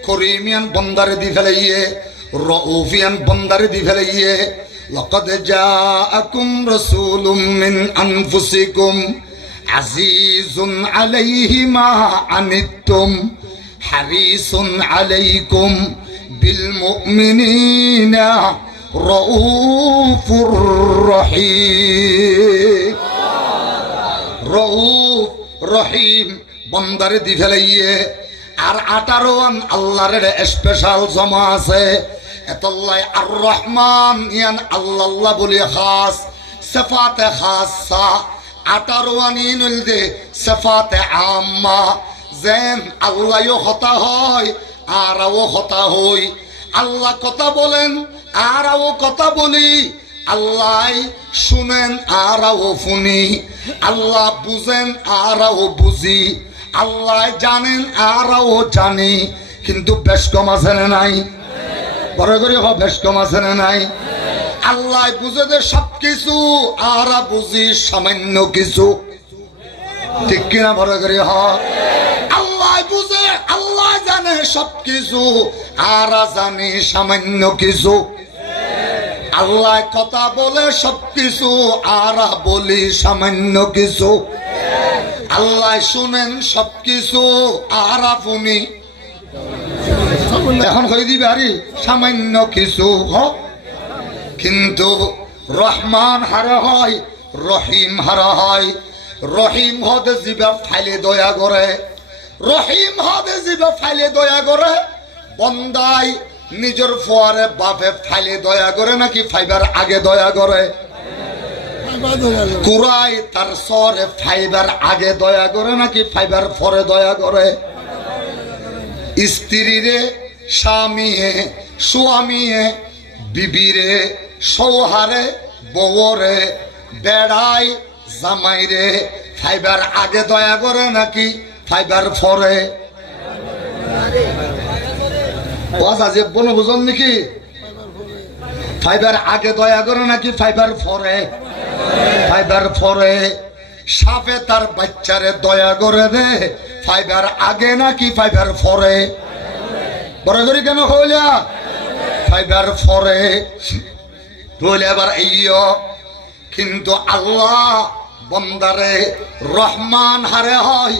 করিমিয়ান বন্দারে দি ফেলাইয়ে, রউফিয়ান বন্দারে দি ফেলাইয়ে। লাকাদ জাআকুম রাসূলুম মিন আনফুসিকুম আজিজুন আলাইহি মা আনিতুম হারিসুন আলাইকুম বিল মুমিনিনা রউফুর রহিম। রউফ রহিম বন্দারে দি ফেলাইয়ে। আর 18 আল্লাহর স্পেশাল জমা আছে, এতল্লাই আর রহমান ইয়ান আল্লাহ বলি খাস সিফাতে খাসা। 18 ইনুল দে সিফাতে আম্মা, যেন আল্লাহও কথা হয় আরও কথা হই। আল্লাহ কথা বলেন আরও কথা বলি, আল্লাহ শুনেন আরও শুনি, আল্লাহ বুঝেন আরও বুঝি, আল্লাহ জানেন আরও জানি। কিন্তু বেশ কম আছে না নাই? বড় করে বেশ কম আছে না নাই? আল্লাহ বুঝে দে সব কিছু, আর বুঝি সামান্য কিছু। ঠিক কিনা? বড় করে আল্লাহ বুঝে, আল্লাহ জানে সব কিছু, আর জানি সামান্য কিছু। আল্লাহ কথা বলে সব কিছু, আর বলি সামান্য কিছু। আল্লাহ শুনেন সব কিছু, আর শুনি এখন হয়ে দিবে আরে সামান্য কিছু। কিন্তু রহমান হারা হয়, রহিম হারা হয়। রহিম হদে জিবা ফাইলে দয়া করে, রহিম হদে জিবা ফাইলে দয়া করে। বন্দাই নিজের ফোয়ারে বাপে ফাইলে দয়া করে নাকি ফাইবার আগে দয়া করে? কুরাই তার সরে ফাইবার আগে দয়া করে নাকি ফাইবার পরে দয়া করে? স্ত্রীরে স্বামীয়ে, স্বামীয়ে বিবিরে, সৌহারে বউরে, বেড়াই জামাইরে ফাইবার আগে দয়া করে নাকি ফাইবার পরে? যে বন বুঝন নাকি ফাইবার আগে দয়া করে নাকি ফাইবার পরে? ফাইবার পরে। সাপে তার বাচ্চারে দয়া করে দে ফাইবার আগে নাকি ফাইবার পরে? বড় করে কেন হইলা? ফাইবার পরে বলে আবার এইও। কিন্তু আল্লাহ বন্দারে রহমান হারে হয়,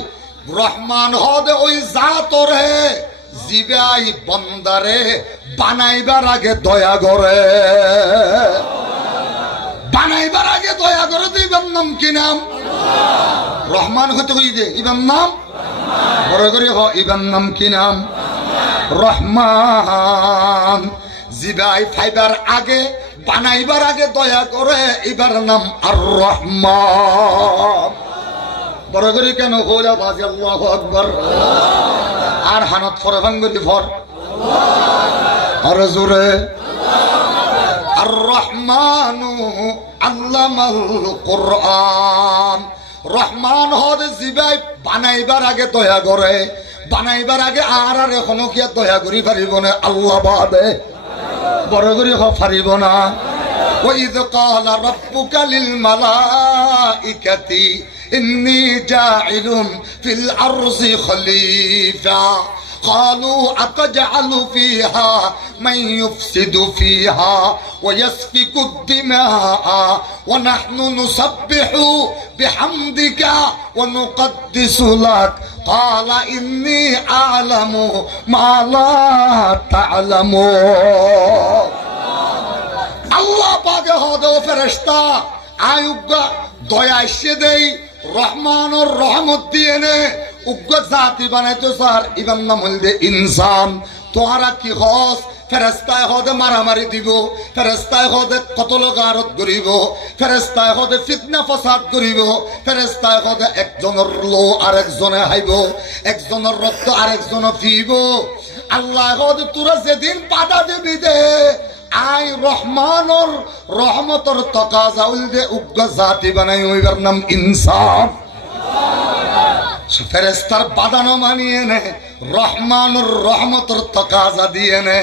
রহমান হদে ওই জাতরে জিবাই বন্দারে বানাইবার আগে দয়া করে, বানাইবার আগে দয়া করে। তো ইবার নাম কি নাম? রহমান হইতে হই দে ইবার নাম বড় করে ইবার নাম কি নাম? রহমান। জিবাই ফাইবার আগে বানাইবার আগে দয়া করে, এবার নাম আর রহমান। বড় করে কেন হইলা বাজে আল্লাহু আকবার। আর হানত ফরে ভাঙ্গলি ফর আর জোরে আর রহমানু আল্লামাল কোরআন। রহমান হদে জিবাই বানাইবার আগে দয়া করে, বানাইবার আগে আর এখনো কি দয়া করি পারিব না আল্লাহ বাদে? বড় করে পারিব না। ওয়াইদ ক্বালা রাব্বুকা লিল মালাইকাতি ইন্নী জাইলুন ফিল আরজি খলিফা قالوا أتجعل فيها من يفسد فيها ويسفك الدماء ونحن نسبح بحمدك ونقدس لك قال إني أعلم ما لا تعلمون। আল্লাহ পাকে হদে ফেরেশতা আয়ুগা দয়া এসে দেই, রহমানুর রহমত দিয়ে নে উগ্র জাতি বানাইতো স্যার। ইবার নাম হইল ইনসান। তোহারা কি হস? ফেরেস্তায় হদে মারামারি দিব, ফেরেস্তায় হদে কতল গারত করিব, ফেরেস্তায় হদে ফিতনা ফসাদ করিব, ফেরেস্তায় হদে একজনের লো আরেকজনে হাইব, একজনের রক্ত আরেকজনে পিব। আল্লাহ হদে তোরা যেদিন বাধা দিবি দে আই রহমানর রহমতর তকাজা উল দে উগ্র জাতি বানাই হইবার নাম ইনসান। ফেরেস্তার বাদানো মানিয়ে নে, রহমানুর রহমতর তকাজা দিয়ে নে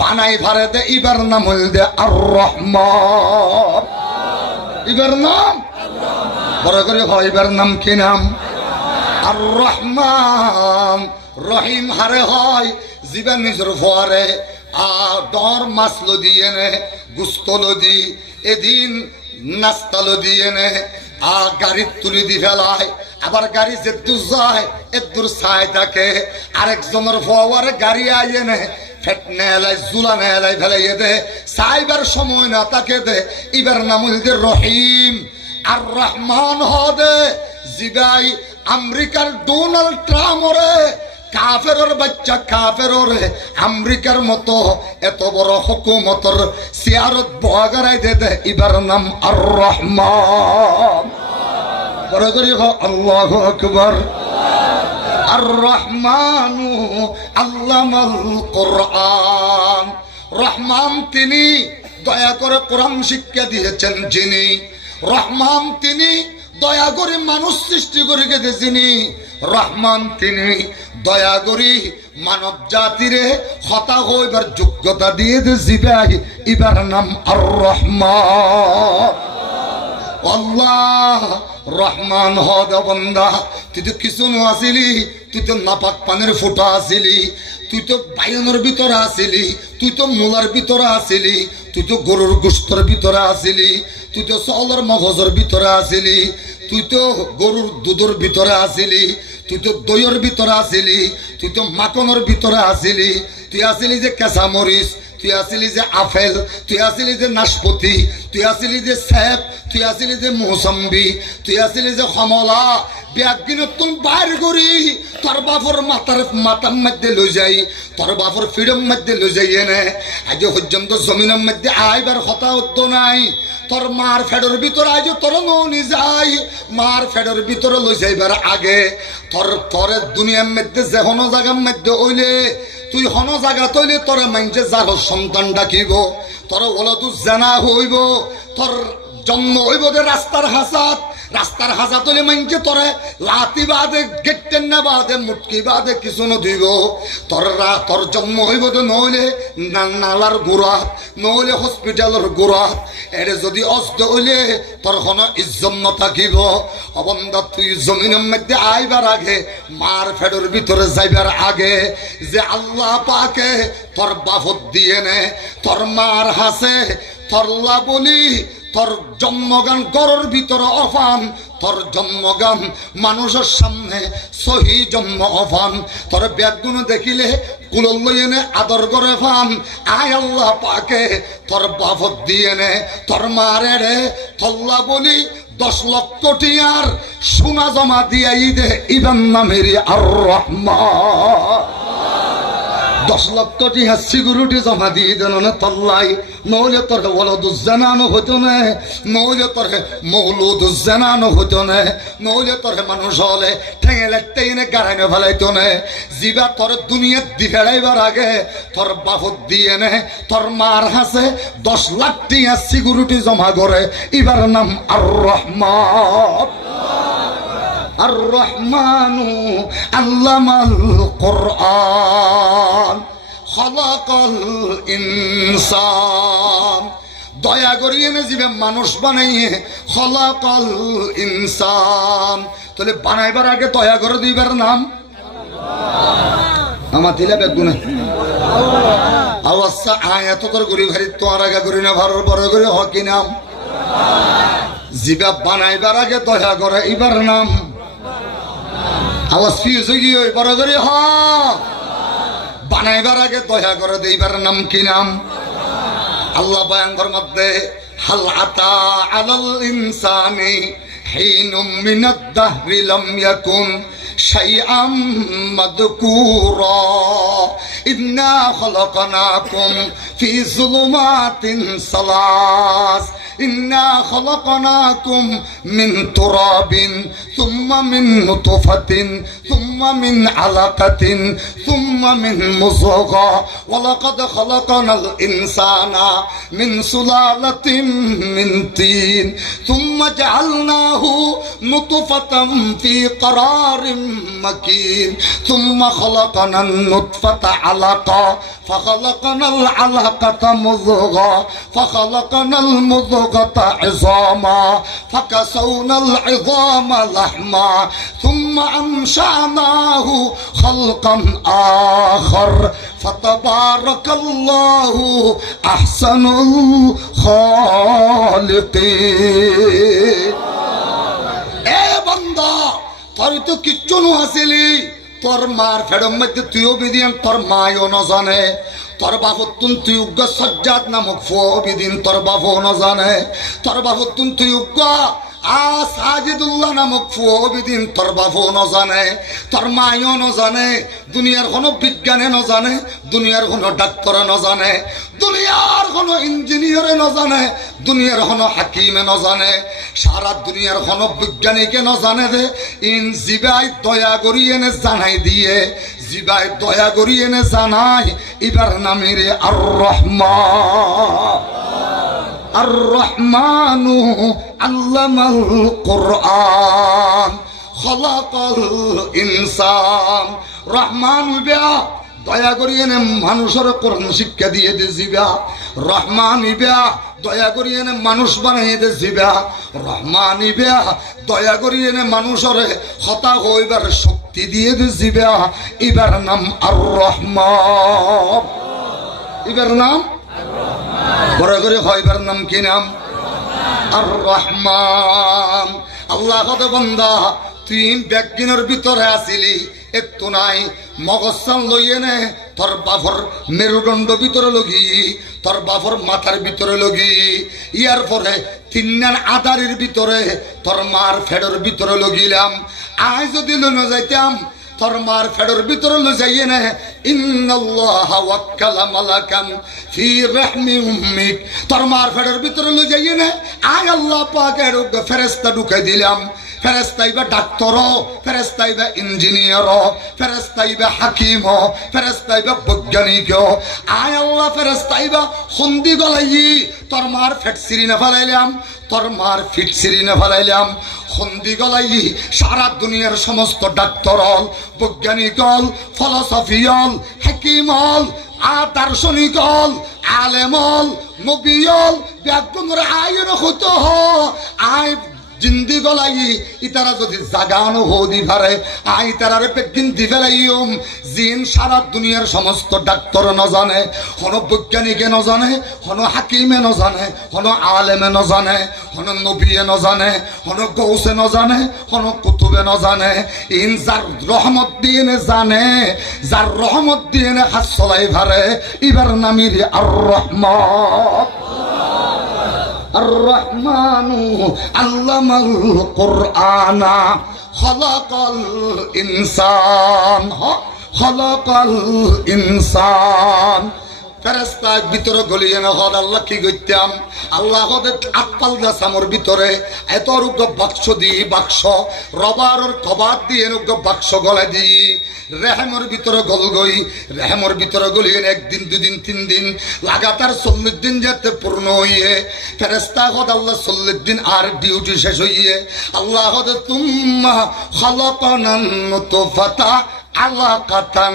বানাই ভারে দে, ইবার নাম হইল দে আর রহমান। ইবার নাম বড় করে হয়, ইবার নাম কি নাম? আর রহমান। রহিম হারে হয় জিবা নিজের ফোয়ারে ডর মাছ দিয়ে নে, গুস্ত লদি, এদিন নাস্তা দিয়ে নে, গাড়ির তুলি দি ফেলায়, আবার গাড়ি যে দূর যায় এর দূর ছায় থাকে, আরেকজনের ফোয়ারে গাড়ি আইয়ে নে, ফেট নেলাই জুলা নেলাই ফেলাইয়ে দে, সাইবার সময় না তাকে দে, ইবার নাম হইতে রহিম। আর রহমান হদে জিবাই আমেরিকার ডোনাল্ড ট্রাম্পরে কাফেরর বাচ্চা কাফেররে আমেরিকার মতো এত বড় হুকুমতর সিয়ারত বগারাই দে দে, ইবার নাম আর রহমান। বড় করে আল্লাহু আকবার। আর রহমানু আল্লামাল কোরআন। রহমান তিনি দয়া করে কোরআন শিক্ষা দিয়েছেন যিনি। রহমান তিনি দয়া করে মানুষ সৃষ্টি করে গেছেনি। রহমান তিনি দয়া করি মানব জাতিরে হতা হইবার যোগ্যতা দিয়ে দিবাই, ইবার নাম আর রহমান। আল্লাহ রহমান হদ বন্দা, তুই তো কিছু আসিলি, তুই তো নাপাক পানের ফুটা আসিলি, তুই তো বায়নের ভিতরে আসিলি, তুই তো মূলার ভিতরে আসিলি, তুই তো গরুর গোস্তর ভিতরে আসিলি, তুই তো চাউলের মগজের ভিতরে আসিলি, তুই তো গরুর দুধের ভিতরে আসিলি, তুই তো দইয়ের ভিতরে আসিলি, তুই তো মাখনের ভিতরে আসিলি, তুই আসিলি যে কেঁচা মরিচ, তুই আসিলি যে আপেল, তুই আসিলি যে নাশপতি, তুই আসিলি যে সেব, তুই আসিলি যে মৌসম্বি, তুই আসিলি যে কমলা। ব্যাগদিন তুমি বাইর করি তোর বাপর মাতার মধ্যে লই যাই, তোর বাপর ফিডম মধ্যে লই যাই এনে আজ পর্যন্ত জমিনের মধ্যে আইবার কথা হতো নাই। তোর মার ফেডর ভিতরে আজ তোর নৌনি যাই, মার ফেডর ভিতরে লই যাইবার আগে তোর দুনিয়ার মধ্যে যে হনো জায়গার মধ্যে হইলে তুই হনো জায়গা তৈলে তোর মাইনছে যার সন্তান ডাকিব, তোর হলো তুই জানা হইব, তোর জন্ম হইব যে রাস্তার হাসাত, রাস্তার হাসাত হইলে মাইনছে তোরে লাতি বাদে গেটেন না বাদে মুটকি বাদে কিছু নদীব, তোর জন্ম হইব যে নইলে নালার গোড়াত, নইলে হসপিটালের গোড়াত, এর যদি অস্ত হইলে তোর কোনো ইজ্জত নথাকিব। অবন্ধা তুই জমিনের মধ্যে আইবার আগে মার ফেডর ভিতরে যাইবার আগে যে আল্লাহ পাকে তোর বাফত দিয়ে নে, তোর মার হাসে তোরলা বলি, তোর জন্মগান গরর ভিতরে অফান, তোর জন্মগান মানুষের সামনে সহি জন্ম অফান, তোর ব্যাগগুণ দেখিলে কুলল এনে আদর করে ফান। আয় আল্লাহ পাকে তোর বাফত দিয়ে নে, তোর মারে রে তোল্লা বলি 10 লক্ষ টিয়ার সোনা জমা দিয়াই দে, ইবান নামেরি আর রহমান। 10 লক্ষ টিয়া সিকিউরিটি জমা দিয়ে দেন না তল্লাই, নইলে তোর ওয়ালাদুজ্জানানো হতো না, নইলে তোর মৌলুদুজ্জানানো হতো না, নইলে তোর মানুষ হলে ঠেঙেলে টেনে গাড়াইনে ফেলাইতো না। জিবা তোর দুনিয়া দি ফেলাইবার আগে তোর বাফত দিয়ে নে, তোর মার হাসে 10 লাখ টিয়া সিকিউরিটি জমা করে, ইবার নাম আর রহমান। আর রহমানু আল্লামাল কোরআন খলাকাল ইনসান। দয়া করিয়ে না জীবে মানুষ বানাইয়ে খলাকাল ইনসান। তাহলে বানাইবার আগে দয়া করে দিবার নাম আমার দিলে বেগুনে আওয়াজ আয়াত তোর গরি ভারি তোর আগে করি না ভারর বড় করে হকি নাম। জিবা বানাইবার আগে দয়া করে এবার নাম আওয়াজ ফিউজ গিয়ে বড় করে হ বানাইবার আগে দয়া করে দেইবার নাম কি নাম? আল্লাহ বয়াঙ্গর মধ্যে হাল আতা আলাল ইনসানি হিনুম মিনাদ দাহরি লাম ইয়াকুন শাইআম মাযকুরা ইন্না খলাকনাকুম ফি যুলুমাতিন সালাস ইন্না খলাকনাকুম মিন তুরাবিন সুম্মা মিন নুতফাতিন সুম্মা মিন আলাকাতিন সুম্মা মিন মুযগা ওয়া লাকাদ খলাকনাল ইনসানা মিন সুলালাতিন মিন তিন সুম্মা জাআলনাহু নুতফাতাম ফি قرارٍ مكين ثم خلقنا النطفة علقة فخلقنا العلقة مضغة فخلقنا المضغة المضغة عظاما فكسونا العظام لحما ثم أنشأناه خلقا آخر فتبارك الله أحسن الخالقين এ বান্দা তোর তো কিচ্ছু নু হাসিলি তোর মার ফেড়ম মধ্যে তুইও বিদিন তোর মায়ও ন জানে তোর বাবতুন তুই উগ্র সজ্জাদ নামক ফো বিদিন তোর বাবও ন জানে তোর বাবতুন তুই উগ্র সাজিদুল্লাহ নামক ফো বিদিন তোর বাবও ন জানে তোর মায়ও ন জানে দুনিয়ার কোনো বিজ্ঞানে ন জানে দুনিয়ার কোনো ডাক্তারে ন জানে দুনিয়ার কোনো ইঞ্জিনিয়ারে ন জানে দুনিয়ার কোনো হাকিমে ন জানে সারা দুনিয়ার কোনো বিজ্ঞানীকে ন জানে দে ইন জিবাই দয়া করিয়ে নে জানাই দিয়ে জিবাই দয়া করিয়ে নে জানাই এবার নামের আর রহমান আর রহমানু আল্লামাল কোরআন খলাকাল ইনসান রহমান হইবা দয়া করিয়ে নে মানুষের কোরআন শিক্ষা দিয়ে দে জিবা রহমান হইবা দয়া করিয়ে নে মানুষ বানাইয়ে দে জিবা রহমান হইবা দয়া করিয়ে নে মানুষের হতা হইবার শক্তি দিয়ে দে জিবা এবার নাম আর রহমান এবার নাম বড় করে হইবার নাম কি নাম আর রহমান আল্লাহ কত বান্দা তুই ব্যাগিনের ভিতরে আসিলি একটু নাই মগসান লইয়ে নে তোর বাফর মেরুদণ্ড ভিতরে লগি তোর বাফর মাথার ভিতরে লগি ইয়ার পরে তিনজন আদারের ভিতরে তোর মার ফেডর ভিতরে লগিলাম আজ যদি লইন যাইতাম তোর মার ফেডর ভিতরে লো যাইয়ে না ইন্নাল্লাহ ওয়াক্কালা মালাকান ফি রাহমি উম্মিক তোর মার ফেডর ভিতরে লো যাইয়ে না আয় আল্লাহ পাকের ফেরেশতা ঢুকাই দিলাম ফেরেশতাইবা ডাক্তার ফেরেশতাইবা ইঞ্জিনিয়ার ফেরেশতাইবা হাকিম ফেরেশতাইবা বৈজ্ঞানিক আয় আল্লাহ ফেরেশতাইবা হন্দি গলাই তোর মার ফেট সিরি না ফেলাইলাম তোর মার ফিট সিরি না ফেলাইলাম হন্দি গলাই সারা দুনিয়ার সমস্ত ডাক্তার বৈজ্ঞানিক ফিলসফিয়াল হাকিমল দার্শনিকল আলেমল নবীল ব্যাগুনের আয়ন হতো আয় জিন্দি গলাই ইতারা যদি জাগানো হদি পারে আই তারারে পেকিন দি ফেলাইম জিন সারা দুনিয়ার সমস্ত ডাক্তার ন জানে কোন বৈজ্ঞানিকে ন জানে কোন হাকিমে ন জানে কোন আলেমে ন জানে কোন নবীয়ে ন জানে কোন গৌসে ন জানে কোন কুতুবে ন জানে ইন যার রহমত দিয়ে জানে যার রহমত দিয়ে হাত চলাই পারে এবার নামির আর রহমান الرحمن علم القرآن خلق الإنسان خلق الإنسان ফেরেশতা ভিতরে গলিয়ে না হদ আল্লাহ কি কইতাম আল্লাহ হদে আটপাল দাসামর ভিতরে এত রুগ বাক্স দি বাক্স রবারর কবাত দিয়ে রুগ বাক্স গলায় দি রেহেমর ভিতরে গল গই রেহেমর ভিতরে গলিয়ে একদিন দুদিন তিন দিন লাগাতার 40 দিন যেতে পূর্ণ হইয়ে ফেরেশতা হদ আল্লাহ 40 দিন আর ডিউটি শেষ হইয়ে আল্লাহ হদে তুম্মা খালাকানান নুতফাতা আলাকাতান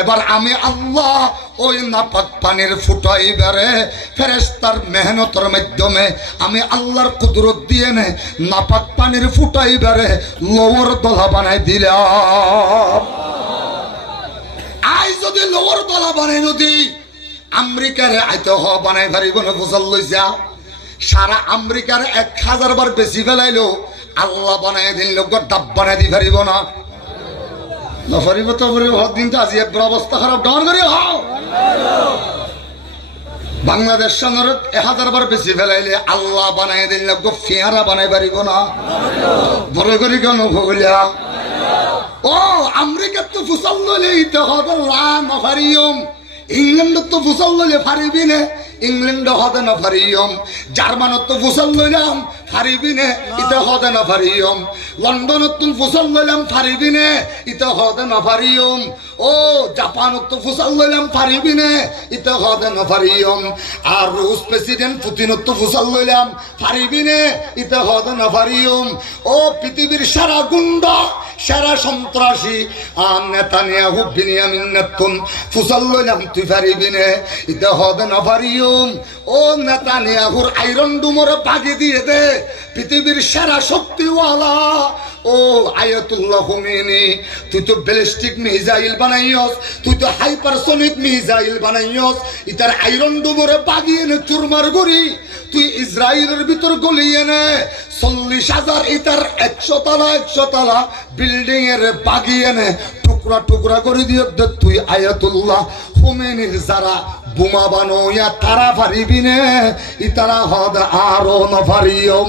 এবার আমি আল্লাহ ওই নাপাক পানির ফুটাই বেড়ে ফেরেশতার মেহনতের মাধ্যমে আমি আল্লাহর কুদরত দিয়ে নে নাপাক পানির ফুটাই বেড়ে লোয়ার দলা বানাই দিলাম আই যদি লোয়ার দলা বানাই নদী আমেরিকারে আইতে হ বানাই পারিব না ফসল লইছা সারা আমেরিকার 1000 বার বেশি ফেলাইলো আল্লাহ বানাই দিন লোক ডাব বানাই দি পারিব না নফরিব তো দিন তো আজি অবস্থা খারাপ ডাউন করি হও বাংলাদেশ সনর 1000 বার বেশি ফেলাইলে আল্লাহ বানাই দিন লোক ফিয়ারা বানাই পারিব না বড় করি কেন ভুলিয়া ও আমেরিকা তো ফুসল লইলে ইতে হবে লা নফারিয়ম ইংল্যান্ড তো ফুসল লইলে পারিবি না ইংল্যান্ড হদে না পারিয়ম জার্মানত তো ফুসল লইলাম পারিবি না ইতে হদে না পারিয়ম লন্ডনত তো ফুসল লইলাম পারিবি না ইতে হদে না পারিয়ম ও জাপানত তো ফুসল লইলাম পারিবি না ইতে হদে না পারিয়ম আর রুশ প্রেসিডেন্ট পুতিনত তো ফুসল লইলাম পারিবি না ইতে হদে না পারিয়ম ও পৃথিবীর সারা গুন্ডা সারা সন্ত্রাসী নেতানিয়াহু বিনিয়ামিন নেতুন ফুসল লইলাম তুই পারিবি নে ইতে হদে নফারিউম ও নেতানিয়াহুর আয়রন ডুমরে বাগি দিয়ে দে পৃথিবীর সেরা শক্তিওয়ালা ও আয়াতুল্লাহ খুমেনি তুই তো ব্যালিস্টিক মিসাইল বানাইছস তুই তো হাইপারসোনিক মিসাইল বানাইছস ইতার আয়রন ডুমরে বাগিয়ে নে চুরমার করি তুই ইসরায়েলের ভিতর গলিয়ে নে 40,000 ইতার 100 তলা বিল্ডিং এর বাগিয়ে নে টুকরা টুকরা করে দিয়ে তুই আয়াতুল্লাহ খুমেনির যারা বোমা বানোয়া তারা পারিবি নে ইতারা হদ আরো নফারিয়ম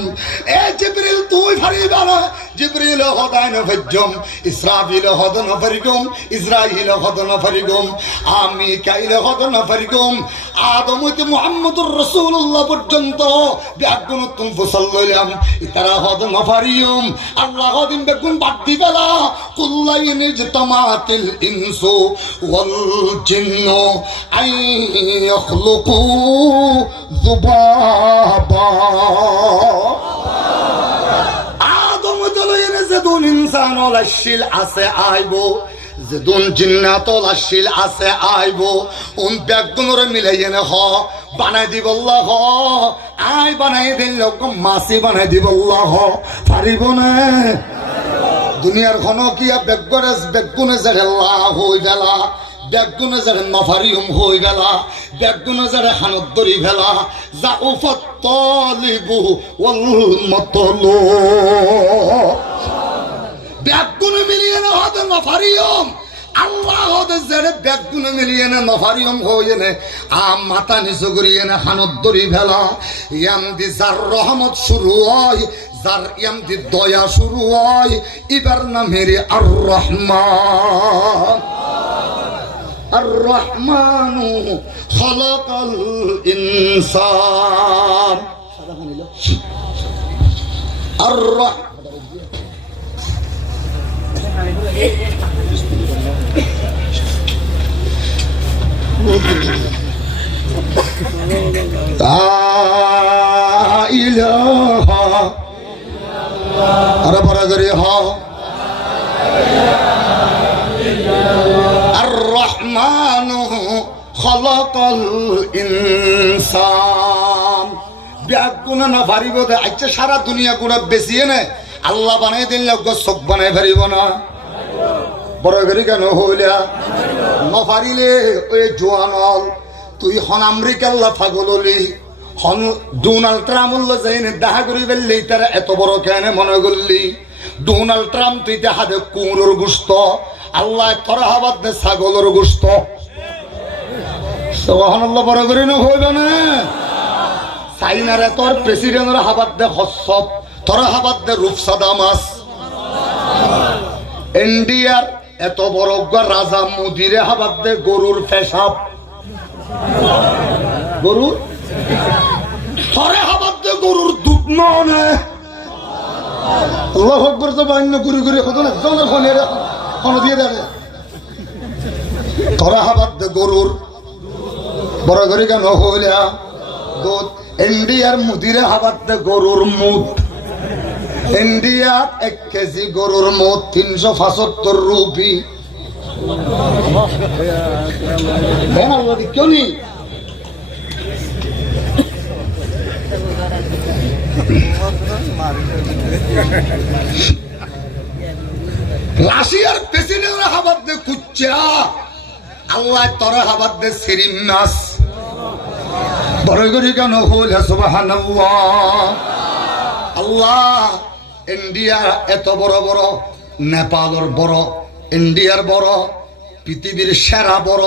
এ জিবরিল তুই পারিবা না জিবরিল হদায় নফজম ইসরাফিল হদ নফরিগম ইসরাইল হদ নফরিগম আমি কাইল হদ নফরিগম আদম হইতে মুহাম্মদুর রাসূলুল্লাহ পর্যন্ত বেগুন তুম ফসল লইলাম ইতারা হদ নফারিয়ম আল্লাহ হদিন বেগুন বাদ দিবেলা কুল্লাইন ইজতামাতিল ইনসু ওয়াল জিন্নু আই يخلقوا ذبابا আদম দলইনে যেদুন ইনসান ওলাশিল আছে আইবো যেদুন জিন্নাত ওলাশিল আছে আইবো উন বেগুনরে মিলাইনে হ বানাই দিব আল্লাহ আই বানাই দিন লোক মাসি বানাই দিব আল্লাহ পারিব না দুনিয়ার ঘন কিয়া বেগুনে যে আল্লাহ হই গেলা বেগুনে যারে নফারিয়ম হয়ে গেলা বেগুনে যারে হানত ধরি ফেলা যা উফত তলিবু ওয়াল মতলু বেগুনে মিলিয়ে না হতে নফারিয়ম আল্লাহ হতে যারে বেগুনে মিলিয়ে না নফারিয়ম হয়ে নে মাথা নিচু করিয়ে না হানত ধরি ফেলা ইয়ামদি যার রহমত শুরু হয় যার ইয়ামদি দয়া শুরু হয় এবার নামের আর রহমান الرحمن خلق الإنسان لا إله أرى برادرها الرحمن خلق الإنسان বেগুনা না পারিব আচ্ছা সারা দুনিয়া গুণা বেশিয়ে নে আল্লাহ বানাই দিন লোক চোখ বানাই পারিব না বড় করি কেন হইলা নপারিলে ওই জোয়ানল তুই হন আমেরিকাল্লা পাগললি হন ডোনাল্ড ট্রাম্প যাই দেখা করি ফেললি তারা এত বড় কেন মনে করলি ডোনাল্ড ট্রাম্প তুই দেখা দে কুমড়োর গুস্ত আল্লাহ তোর হাবাদ দে ছাগলের গুস্ত সুবহানাল্লাহ বড় করে না হইবে না চাইনারে তোর প্রেসিডেন্টের হাবাদ দে হসব তোর হাবাদ দে রূপসাদা মাছ ইন্ডিয়ার এত বড় রাজা মোদিরে হাবাদ দে গরুর পেশাব গরুর তোরে হাবাদ দে গরুর দুধ নয় আল্লাহু আকবার তো বান্য গুরু গুরু কত না জল ফোনের ফোন দিয়ে দেবে তোরা হাবাদ দে গরুর বড় করে কেন হইলা দুধ ইন্ডিয়ার মুদিরে হাবাদ দে গরুর মুখ ইন্ডিয়াত 1 কেজি গরুর মুখ 375 রুপি দেন আল্লাহ কেউ নেই রাশিয়ার প্রেসিডেন্টের হাবাদ দে কুচ্চা আল্লাহ তোরা হাবাদ দে সিরিম মাছ বড় করে কেন হইলা সুবহানাল্লাহ আল্লাহ ইন্ডিয়া এত বড় বড় নেপালের বড় ইন্ডিয়ার বড় পৃথিবীর সেরা বড়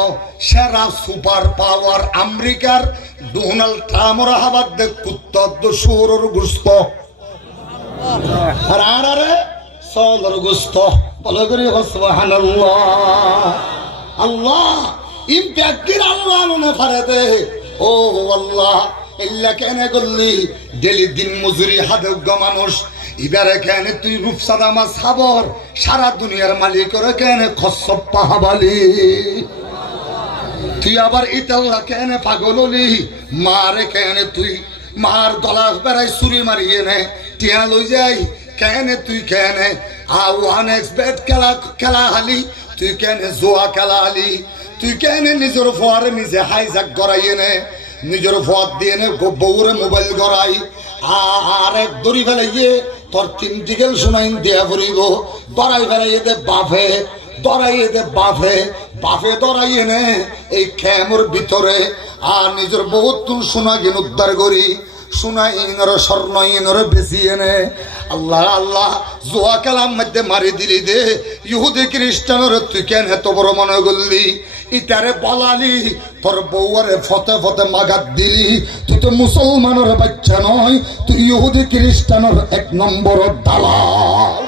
সেরা সুপার পাওয়ার আমেরিকার ডোনাল্ড ট্রাম্পের হাবাদ দে কুত্তর শুয়োরের গোশত আর আরে সলের গোশত বলে করি সুবহানাল্লাহ আল্লাহ ইম ব্যাগির আল্লাহ মনে ফারে দে ও আল্লাহ ইল্লা কেন করলি ডেলি দিন মজুরি হাদগ্য মানুষ এবারে কেন তুই রূপসাদা মাছ খাবর সারা দুনিয়ার মালিকের কেন খসব পাহাবালি তুই আবার ইতাল্লা কেন পাগললি মারে কেন তুই মার গলা বেড়াই চুরি মারিয়ে নে টিয়া লই যাই কেন তুই কেন ওয়ান এক্স বেট খেলা খেলা হালি, তুই কেন জোয়া খেলা হালি, তুই কেন নিজের ফোয়ারে নিজে হাইজাক করাই এনে নিজের ফোয়ার দিয়ে এনে বউরে মোবাইল করাই আর এক দড়ি ফেলাইয়ে তোর তিন টিকেল শোনাই দিয়া ফুরিব দড়াই ফেলাইয়ে দে বাফে দড়াইয়ে দে বাফে বাফে দড়াই এনে এই খেমর ভিতরে আর নিজের বহুত তুল শোনা গিন উদ্ধার করি শোনা ইনর স্বর্ণ ইনর বেশি এনে আল্লাহ আল্লাহ জোয়া কালাম মধ্যে মারি দিলি দে ইহুদি খ্রিস্টানের তুই কেন এত বড় মনে করলি ইটারে বলালি তোর বউয়ারে ফতে ফতে মাগাত দিলি তুই তো মুসলমানের বাচ্চা নয় তুই ইহুদি খ্রিস্টানের এক নম্বর দালাল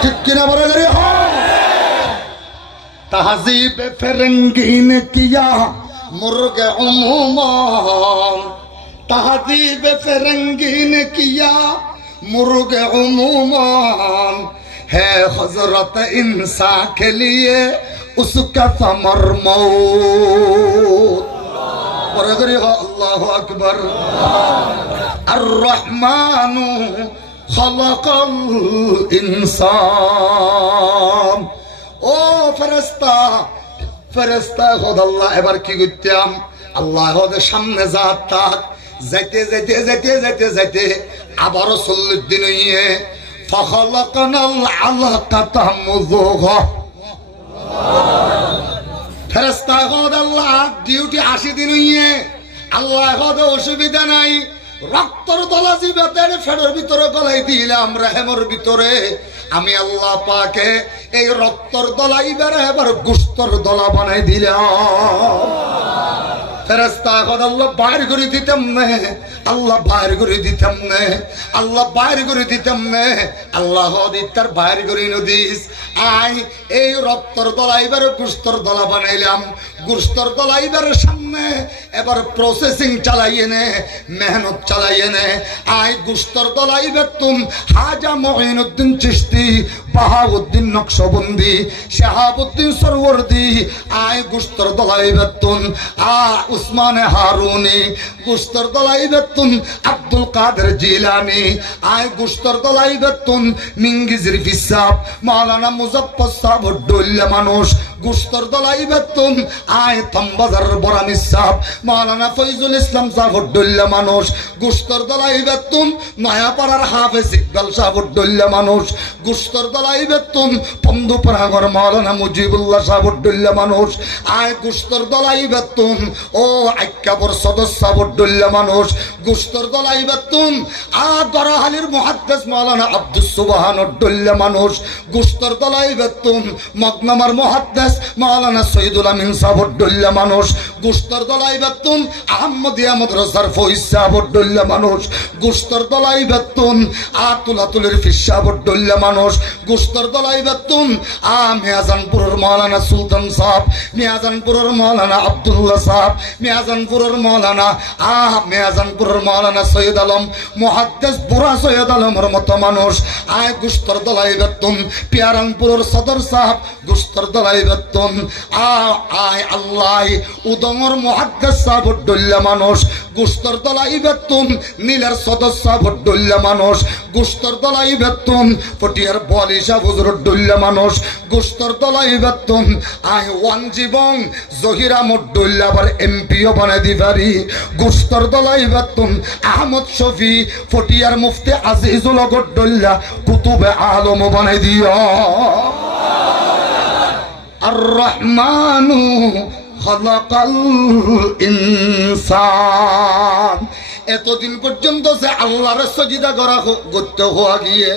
ঠিক কিনা বলে গেলি तहजीब फिरंगी ने किया मुर्गे उमूमान तहजीब फिरंगी ने किया मुर्गे उमूमान है हजरत इंसान के लिए उसका समर मौत अल्लाह अकबर अर्रहमानु खलकल इंसान ও ফেরেশতা ফেরেশতা খোদ আল্লাহ এবার কি করতাম আল্লাহ ওদের সামনে যাইতে যাইতে যাইতে যাইতে যাইতে আবারও 40 দিন হইয়ে ফখলাকনাল আলাকাতা মুযগা ফেরেশতা খোদ আল্লাহ ডিউটি 80 দিন হইয়ে আল্লাহ খোদ অসুবিধা নাই রক্তর দলা জিবাতের ফেডের ভিতরে গলাই দিলাম রেহেমর ভিতরে আমি আল্লাহ পাকে এই রক্তর দলা এবার গোশতর দলা বানাই দিলাম ফেরেশতা খোদা আল্লাহ বাইর করে দিতাম না আল্লাহ বাইর করে দিতাম না আল্লাহ বাইর করে দিতাম না আল্লাহ হদিতার বাইর করে নদিস আই এই রক্তর দলা এবার গোশতর দলা বানাইলাম গোশতর দলা এবার সামনে এবার প্রসেসিং চালাইয়ে নে মেহনত চালাইয়ে নে আই গোশতর দলা এবার তুম হাজা মঈনুদ্দিন চিশতি বাহাউদ্দিন নকশবন্দি শাহাবুদ্দিন সরওয়ার্দি আই গোশতর দলা এবার তুম উসমান হারুনি গোশতর দলা এবার তুম আব্দুল কাদের জিলানি আই গোশতর দলা এবার তুম মিঙ্গিজের ফিসাব মাওলানা মুজাফফর সাহেব ডুল্লা মানুষ গোশতর দলা এবার তুম আয় থামবাজার বরামি সাহেব মাওলানা ফয়জুল ইসলাম সাহেব ডুল্লা মানুষ গোশতর দলা এবার তুম নয়াপাড়ার হাফেজ ইকবাল সাহেব ডুল্লা মানুষ গোশতর দলা এবার তুম পন্দুপাড়াগর মাওলানা মুজিবুল্লাহ সাহেব ডুল্লা মানুষ আয় গোশতর দলা এবার তুম ও আইক্কাবর সদস্য সাহেব ডুল্লা মানুষ গোশতর দলা এবার তুম দরাহালির মুহাদ্দিস মাওলানা আব্দুস সুবহান ডুল্লা মানুষ গোশতর দলা এবার তুম মগনামার মুহাদ্দিস মাওলানা সৈয়দুল আমিন সাহেব ডুল্লা মানুষ গোশতর দলা এবার তুম আহমদিয়া মাদ্রাসার ফয়জ সাহেব ডুল্লা মানুষ গোশতর দলা এবার তুম তুলাতুলের ফিস সাহেব ডুল্লা মানুষ গোশতর দলা এবার তুম মিয়াজানপুরের মাওলানা সুলতান সাহেব মিয়াজানপুরের মাওলানা আব্দুল্লাহ সাহেব মিয়াজানপুরের মাওলানা সৈয়দ আলম মুহাদ্দিস বুড়া সৈয়দ আলমের মতো মানুষ আয় গোশতর দলা এবার তুম পিয়ারানপুরের সদর সাহেব গোশতর দলা এবার তুম আয় আল্লাহ উদমর মুহাদ্দিস সাহেব ডুল্লা মানুষ গোশতর দলা এবার তুম নীলের সদর সাহেব ডুল্লা মানুষ গোশতর দলা এবার তুম পটিয়ার বলি সাহেব হুজুর ডুল্লা মানুষ গোশতর দলা এবার তুম আয় ওয়ান জীবন জহিরা মুডুল্লা আবার এমপিও বানাই দিবারি গোশতর দলা এবার তুম আহমদ শফি পটিয়ার মুফতি আজিজুল গড্ডুল্লাহ কুতুবে আলম বানাই দিও আর-রহমানু খালাকাল ইনসান এতদিন পর্যন্ত যে আল্লাহর সাজদা করা করতে হওয়া গিয়ে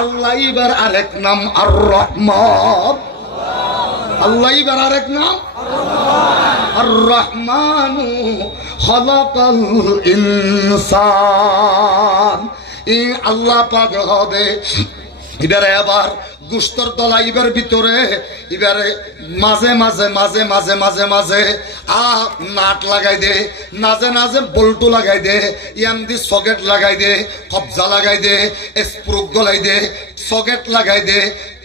আল্লাহ এবার আরেক নাম আর-রহমান আল্লাহ এবার আরেক নাম আর-রহমানু খালাকাল ইনসান এই আল্লাহ পাক হবে এবারে আবার গোশতর দলা এবার ভিতরে এবারে মাঝে মাঝে মাঝে মাঝে মাঝে মাঝে নাট লাগাই দে নাজে নাজে বল্টু লাগাই দে ইয়ামদি সকেট লাগাই দে কবজা লাগাই দে স্প্রুক গলাই দে সকেট লাগাই দে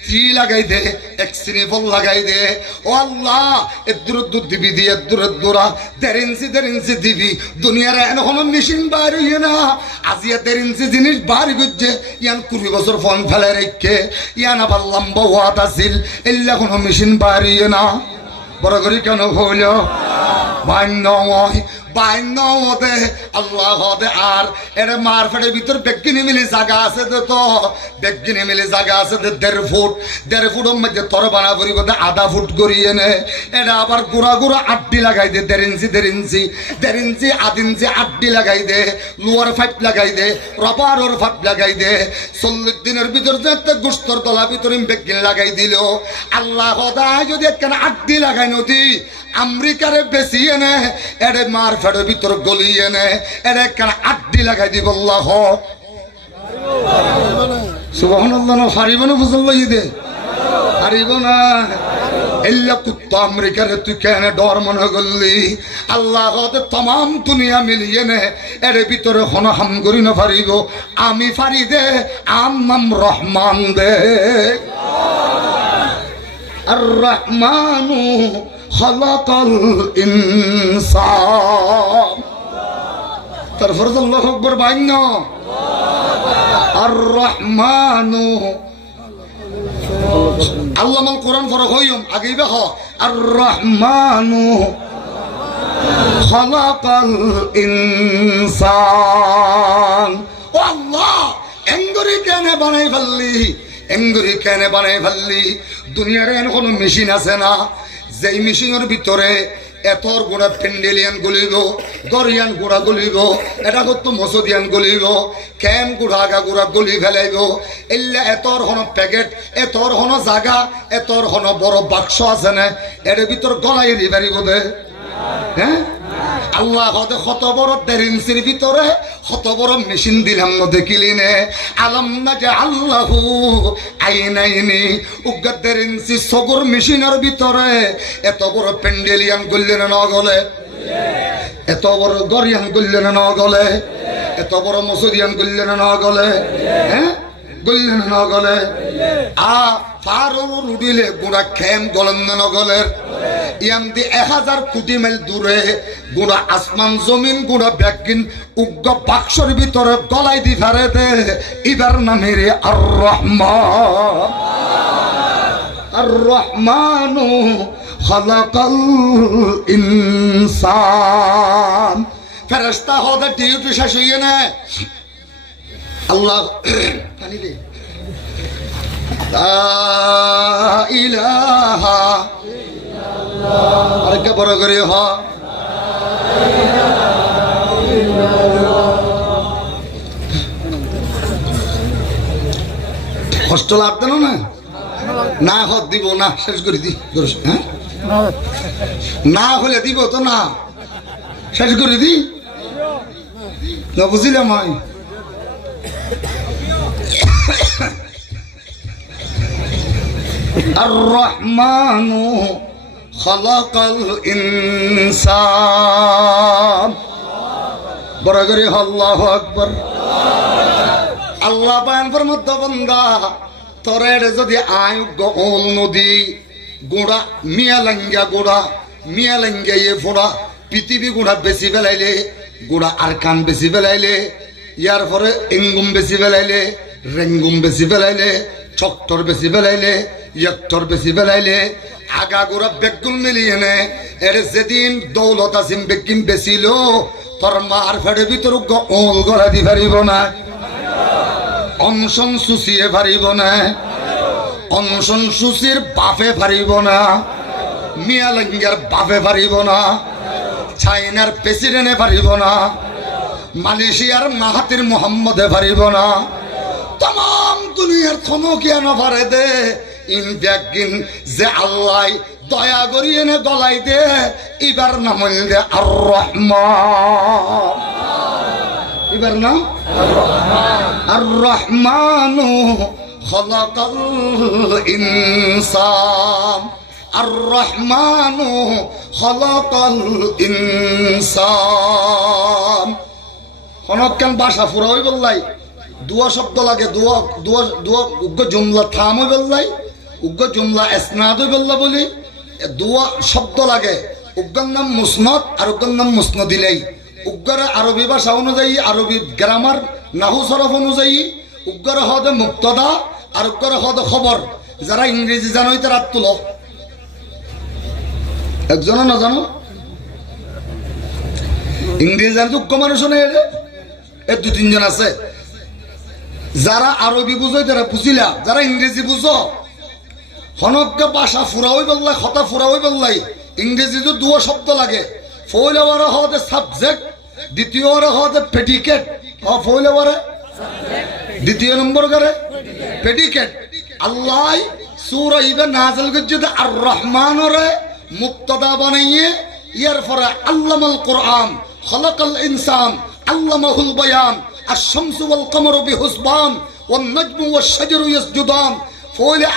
স্ত্রী লাগাই দে, এক শ্রীফল লাগাই দে। ও আল্লাহ, এদুর দিবি দিয়ে এদুরা 1.5 ইঞ্চি দিবি। দুনিয়ার এখনো মেশিন বার হইয়ে না, আজিয়া 1.5 ইঞ্চি জিনিস বার করছে। ইয়ান 20 বছর ফোন ফেলে রেখে, ইয়ান আবার লম্বা ওয়াট আসিল, এল্লা কোনো মেশিন বার হইয়ে না। বড় করি কেন হইল? বাইনতে আল্লাহ হতে। আর এর মারফেটের ভিতর বেগিনি মিলি জায়গা আছে, তো বেগিনি মিলি জায়গা আছে 1.5 ফুটের মধ্যে তর বানা করি বোধ 1/2 ফুট করিয়ে নে। এটা আবার গুড়া আড্ডি লাগাই দে, 1.5 ইঞ্চি 1/2 ইঞ্চি আড্ডি লাগাই দে, লোয়ার পাইপ লাগাই দে, রবারের পাইপ লাগাই দে। 40 দিনের ভিতর যাতে গোস্তর তলা ভিতরে বেগিন লাগাই দিল। আল্লাহ হদায় যদি একখান আড্ডি লাগাই নদী আমেরিকারে বেশি এনে এডে মার ফেডের ভিতর গলিয়ে এনে এডে একখান আড্ডি লাগাই দিব। আল্লাহ সুবহানাল্লাহ। না পারিব না? বুঝল দে পারিব না। এল্লা কুত্তা আমেরিকারে তুই কেন ডর মনে করলি? আল্লাহ হতে তমাম দুনিয়া মিলিয়ে নে এর ভিতরে হন হাম করি না পারিব। আমি পারি দে, নাম রহমান দে। আর রহমানু খালাকাল ইনসান। তারপরে আল্লাহু আকবার বাইন। আর রহমানু আল্লামাল কোরআন ফরক হইম আগেই বেহ। আর রহমানু খালাকাল ইনসান। ও আল্লাহ, এঙ্গুরি কেন বানাই ফেললি? এঙ্গুরি কেন বানাই ফেললি? দুনিয়ার এন কোনো মেশিন আছে না যেই মেশিনের ভিতরে এতর গোড়া পেন্ডেলিয়ান গলিব, দরিয়ান গোড়া গলিব, এটা করতো মসুদিয়ান গলিব, ক্যাম গুড়া আগা গুড়া গলি ফেলাইব। এল্লা এতর হন প্যাকেট, এতর হন জাগা, এতর হন বড় বাক্স আছে না, এর ভিতর গলাই রিবারিব দে। হ্যাঁ, আল্লাহ কত বড় 1.5 ইঞ্চির ভিতরে কত বড় মেশিন দিলাম ন দেখিলি নে? আলম না যে আল্লাহু আইনাইনি। 1.5 ইঞ্চি সগর মেশিনের ভিতরে এত বড় পেন্ডেলিয়ান গললেন না গলে, এত বড় গরিয়ান গললেন না গলে, এত বড় মসুদিয়ান গললেন না গলে। হ্যাঁ, গললেন না গলে। পারো রুডিলে গুড়া খেম গলন না গলের। ইয়াম দি 1000 কোটি মাইল দূরে গুড়া আসমান জমিন গুড়া ব্যাগিন উগ্র বাক্সর ভিতরে গলাই দি ফেরে দে। ইবার নামে রে আর রহমান। আর রহমানু খালাকাল ইনসান। ফেরেশতা হতে ডিউটি শেষ হইয়ে না। আল্লাহ পানি দে। লা ইলাহা ইল্লাল্লাহ। আরেকটা বড় করে হ। কষ্ট লাগতো না? না হত দিব না, শেষ করে দি। হ্যাঁ, না হলে দিব তো না, শেষ করে দি। বুঝিলাম আমি। আর রহমানু খালাকাল ইনসান। বড় করে আল্লাহু আকবার। আল্লাহ বয়ান ফরমাত বান্দা তোরের যদি আয় গোল নদী গোড়া মিয়া লাঙ্গা এ ফোড়া পৃথিবী গোড়া বেশি ফেলাইলে, গোড়া আর কান বেশি ফেলাইলে, ইয়ার পরে এঙ্গুম বেশি ফেলাইলে, রেঙ্গুম বেশি ফেলাইলে, চক্টর বেশি ফেলাইলে, ইয়ক্টর বেশি ফেলাইলে, আগা গোড়া বেগুন মিলিয়ে নে। এর যেদিন দৌলত আসিম বেগিম বেশিল তোর মার ফেড়ে ভিতর ওল গলা দি পারিব না, অনশন সুচিয়ে পারিব না, অনশন সুচির বাপে পারিব না, মিয়ালাঙ্গার বাপে পারিব না, চাইনার প্রেসিডেন্টে পারিব না, মালয়েশিয়ার মাহাতির মোহাম্মদে পারিব না, तमाम দুনিয়ার কোনো কেন পারে দে ইন ব্যাগিন যে আল্লাহ দয়া করিয়ে নে গলাই দে এবার নাম দে আর রহমান। এবার নাম আর রহমানু খালাকাল ইনসান। আর রহমানু খালাকাল ইনসান। অনকেন ভাষা ফুরাই বললাই দুয়া শব্দ লাগে, দুয়া দুয়া দুয়া জুমলা থাম বললাই উগ্র জুমলা ইসনাদ বললা বলি দুয়া শব্দ লাগে উগ্গর নাম মুসনদ আর উগ্গর নাম মুসনদিলাই উগ্গর আরবি ভাষা অনুযায়ী আরবি গ্রামার নাহু সরফ অনুযায়ী উগ্গর হদে মুক্তদা আর উগ্গর হদে খবর যারা ইংরেজি জানোই তারা তুলো একজনও না জানো ইংরেজি জানো উগ্র মানুষ নেই এর দু তিনজন আছে যারা আরবি বুঝোই তারা বুঝিলা যারা ইংরেজি বুঝো হনজ্ঞ ভাষা ফুরাওই বললাই হতা ফুরাওই বললাই ইংরেজি তো দুয়া শব্দ লাগে ফৌলেওয়ার হতে সাবজেক্ট দ্বিতীয় হতে প্রেডিকেট ফৌলেওয়ারে দ্বিতীয় নম্বর করে প্রেডিকেট আল্লাহ সূরা ইবে নাযিল করছে আর রহমানরে মুক্তদা বানাইয়ে ইয়ার পরে আল্লামাল কোরআন খলাকাল ইনসান আল্লামাহুল বায়ান আশ-শামসু ওয়াল কমারু বিহুসবান ওয়ান নাজমু ওয়াশ শাজারু ইয়াসজুদান ফৌলে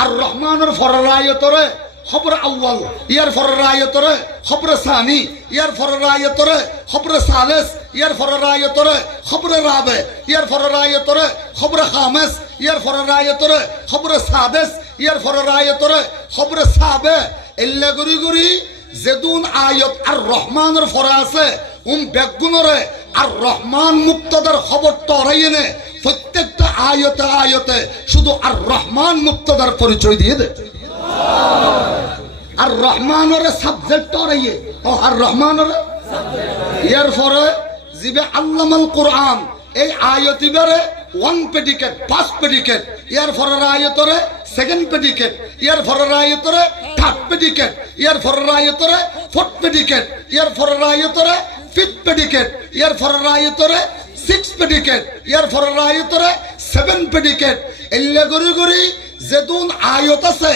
আর রহমানের ফরের আয়াতরে খবর আউয়াল ইয়ার ফরের আয়াতরে খবর সানি ইয়ার ফরের আয়াতরে খবর সালেস ইয়ার ফরের আয়াতরে খবর রাবে ইয়ার ফরের আয়াতরে খবর খামেস ইয়ার ফরের আয়াতরে খবর সাদেস ইয়ার ফরের আয়াতরে খবর সাবে এল্লা গুরি গুরি যেদুন আয়াত আর রহমানের ফরে আছে বেগুনরে আর রহমান মুক্তদার খবর তরাইনে প্রত্যেকটা আয়াতে আয়াতে শুধু আর রহমান মুক্তদার পরিচয় দিয়ে দে আর রহমানের সাবজেক্ট তরাইয়ে ও আর রহমানের ইয়ার পরে জিবে আল্লামাল কোরআন এই আয়াতিবারে ওয়ান প্রেডিকেট ফার্স্ট প্রেডিকেট ইয়ার পরের আয়াতরে সেকেন্ড প্রেডিকেট ইয়ার পরের আয়াতরে থার্ড প্রেডিকেট ইয়ার পরের আয়াতরে ফোর্থ প্রেডিকেট ইয়ার পরের আয়াতরে ফিফথ প্রেডিকেট ইয়ার পরের আয়াতরে সিক্স প্রেডিকেট ইয়ার পরের আয়াতরে সেভেন প্রেডিকেট এল্লা গরি গরি যেদুন আয়াত আছে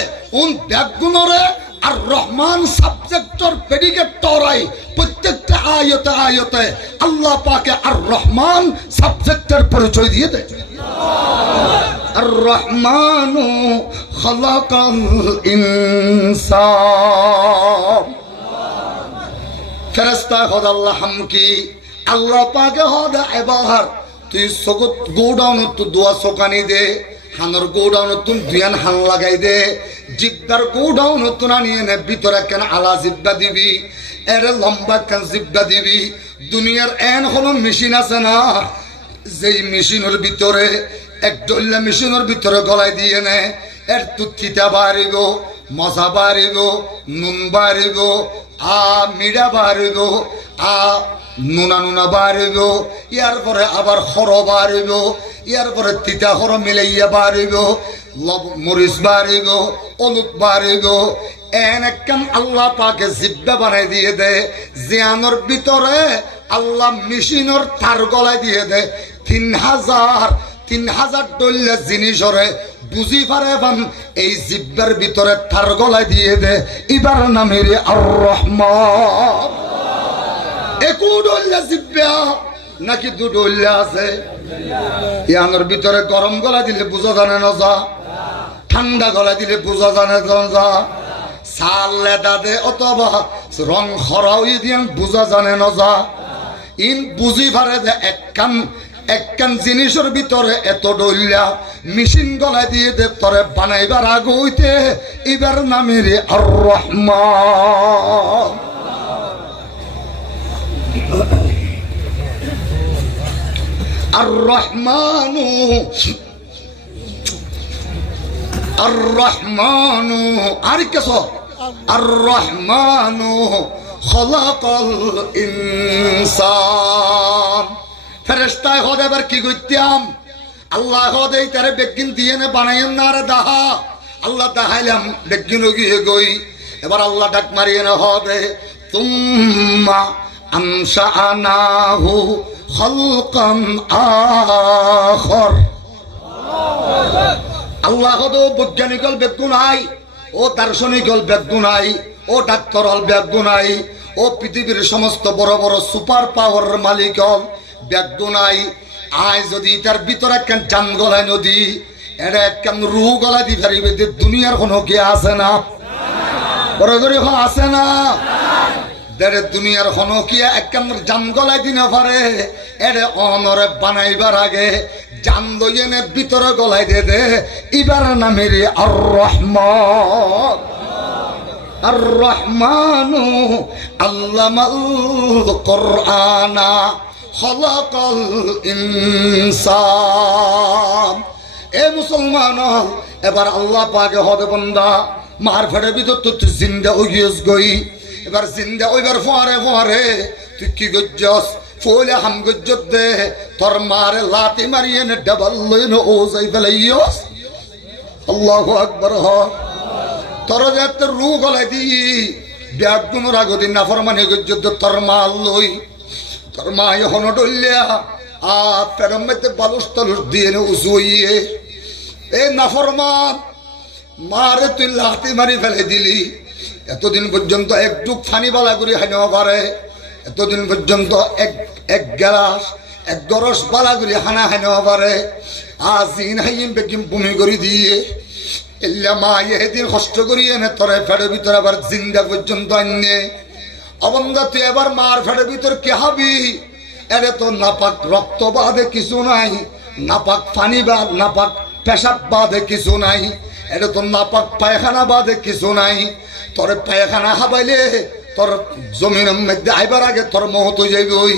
ব্যাগুনরে আর রহমান সাবজেক্টর প্রেডিকেট তরাই প্রত্যেকটা আয়াতে আয়াতে আল্লাহ পাকে আর রহমান সাবজেক্টের পরিচয় দিয়ে দেয় আর রহমানু খলাকাল ইনসান ফেরেশতা খোদ আল্লাহ হামকি আল্লাহ পাকে হদ এবার তুই সগত গোডাউন তো দোয়া সোকানি দে হানর গোডাউন তুন দুয়ান হান লাগাই দে জিব্বার গোডাউন তুন আনিয়ে নে ভিতরে কেন আলা জিব্বা দিবি এর লম্বা কেন জিব্বা দিবি দুনিয়ার এন হলো মেশিন আছে না যেই মেশিনের ভিতরে এক ডল্লা মেশিনের ভিতরে গলায় দিয়ে নে এর তুথিতা বাড়িব মজা বাড়িব নুন বাড়িব মিডা বাড়িব নুনা নুনা বাড়িব ইয়ার পরে আবার হর বাড়িব ইয়ার পরে তিতা হর মিলাইয়া বাড়িব মরিচ বাড়িব অলুক বাড়িব এন একখান আল্লাহ পাকে জিব্বা বানাই দিয়ে দে জিয়ানোর ভিতরে আল্লাহ মেশিনের তার গলায় দিয়ে দে ৩,০০০ ডল্লা জিনিসরে বুঝি পারে বান এই জিব্বার ভিতরে তার গলায় দিয়ে দে এবার নামের আর রহমান একু ডল্লা জিব্বা নাকি দু ডল্লা আছে ইয়ানোর ভিতরে গরম গলা দিলে বুঝা জানে না যা ঠান্ডা গলা দিলে বুঝা জানে যা সাল লেদা দে অথবা রং খরাই দিয়ে বুঝা জানে না যা ইন বুঝি পারে যে একখান জিনিসের ভিতরে এত ডল্লা মেশিন গলায় দিয়ে দে তরে বানাইবার আগইতে এবার নামের আর রহমান আর রহমানু আর রহমানু আর কেস আর রহমানু খলাকাল ইনসান ফেরেশতায় হদ এবার কি করতাম আল্লাহ হদ এই তারে বেগিন দিয়ে নে বানাইন না রে দাহা আল্লাহ দাহাইলাম বেগিন গিয়ে গই এবার আল্লাহ ডাক মারিয়ে না হবে তুম্মা আনশাআনাহু খালকান আখর আল্লাহ হদ বৈজ্ঞানিক হল বেগুন আই ও দার্শনিক হল বেগুন আই ও ডাক্তার হল বেগুন আই ও পৃথিবীর সমস্ত বড় বড় সুপার পাওয়ার মালিক হল বেগুন আই আয় যদি তার ভিতরে একখান জান গলায় নদী এটা একখান রুহ গলা দি ফেরিবে দুনিয়ার কোনো কে আছে না বড় করে আছে না দেড়ে দুনিয়ার হনকিয়া একখান জান গলায় দিনে পারে এরে অনরে বানাইবার আগে জান লইয়েনে ভিতরে গলায় দে দে এবার নামে রে আর রহমান। আর রহমানু আল্লামাল কোরআনা খলাকাল ইনসান। এ মুসলমান এবার আল্লাহ পাকে হদে বন্দা মার ফেড়ে ভিতর তো তুই জিন্দা হইস গই। এবার জিন্দা ওইবার ফোয়ারে ফোয়ারে তুই কি গজ্জস ফলে হাম গজ্জত দে তোর মারে লাতি মারিয়ে নে ডাবল লইন ও যাই ফেলাইয়স। আল্লাহু আকবার। হ তোর যাতে রু গলাই দি ব্যাগ গুমর আগদি নাফরমানি গজ্জত তোর মাল লই। তোর মা এখন ডলিয়া আ পেরম মধ্যে বালুস তালুস দিয়ে নে উজুইয়ে। এ নাফরমান মারে তুই লাতি মারি ফেলে দিলি। এতদিন পর্যন্ত একটু ফানি বালা করে হাই নেওয়া পারে, এতদিন পর্যন্ত এক গ্লাস এক গরস বালা করে হানা হাই নেওয়া পারে। আজ হাইম বেকিম ভূমি করে দিয়ে এল্লা মা এদিন কষ্ট করি এনে তোরে ফেড়ের ভিতরে আবার জিন্দা পর্যন্ত আনে। অবন্ধা তুই এবার মার ফেড়ের ভিতর কে হবি? এরে তো নাপাক রক্ত বাদে কিছু নাই, নাপাক পানি বাদ নাপাক পেশাব বাদে কিছু নাই, এটা তো নাপাক পায়খানা বাদে কিছু নাই। তোর পায়খানা হাবাইলে তোর জমিনের মধ্যে আইবার আগে তোর মহত যাইবই,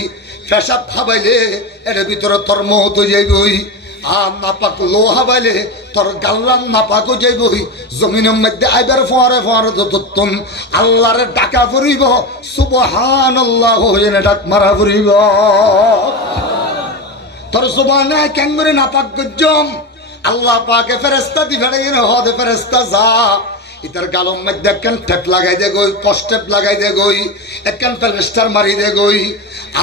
পেশাব হাবাইলে এর ভিতরে তোর মহত যাইবই। আর নাপাক লো হাবাইলে তোর গাল্লাম নাপাকও যাইবই। জমিনের মধ্যে আইবার ফোয়ারে ফোয়ারে যতক্ষণ আল্লাহরে ডাকা ফুরিব সুবহানাল্লাহ হয়ে ডাক মারা ফুরিব। তোর সুবহানে কেন করে নাপাক গজ্জম আল্লাহ পাকে ফেরেশতা দি ফেড়ে গেলে হদে ফেরেশতা যা ইতার গালম মধ্যে একখান টেপ লাগাই দে গই, কষ্টেপ লাগাই দে গই, একখান প্লাস্টার মারি দে গই।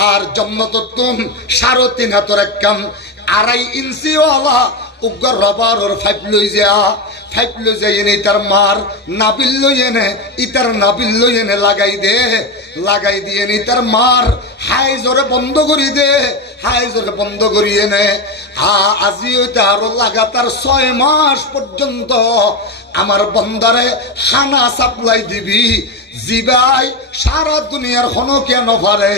আর জন্মতত্তুম ৩.৫ হাতর একখান ২.৫ ইঞ্চি ওয়ালা উগ্র রবার ওর ফাইপ লই যা, ফাইপ লই যাই এনে ইতার মার নাবিল লই এনে ইতার নাবিল লই এনে লাগাই দে, লাগাই দিয়ে নি তার মার হাই জোরে বন্ধ করি দে, হাই জোরে বন্ধ করি এনে। আজি ওইটা আরো লাগাতার ৬ মাস পর্যন্ত আমার বন্দারে খানা সাপ্লাই দিবি। জিবাই সারা দুনিয়ার হনকিয়া নপারে,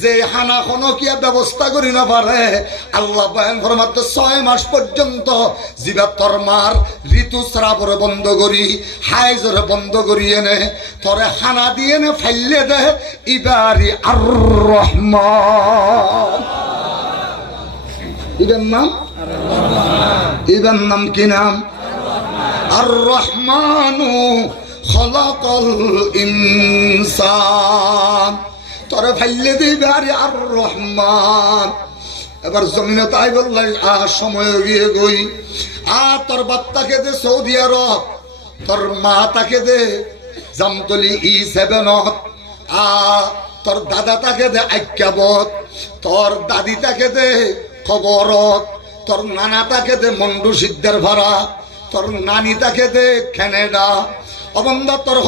যে হানা হনকিয়া ব্যবস্থা করি নপারে আল্লাহ বয়ান ফরমাতে ৬ মাস পর্যন্ত জিবা তোর মার ঋতুস্রাবরে বন্ধ করি, হাই জোরে বন্ধ করি এনে তোরে হানা দিয়ে নে ফাইলে দে ইবারি আর রহমান। ইবেন নাম ইবেন নাম কি নাম? আর রহমানু খলাকাল ইনসান। তোরে ফাইলে দিবে আরে আর রহমান। এবার জমিনে তাই বললাই সময় গিয়ে গই। তোর বাচ্চাকে দে সৌদি আরব, তোর মা তাকে দে জামতলি E7, তোর দাদা তাকে দে আইক্যাবত, তোর দাদি তাকে দে খবরত, তোর নানা তাকে দে মন্ডু সিদ্ধের ভাড়া, তোর নানি তাকে দে ক্যানাডা। অবন্ধ তোর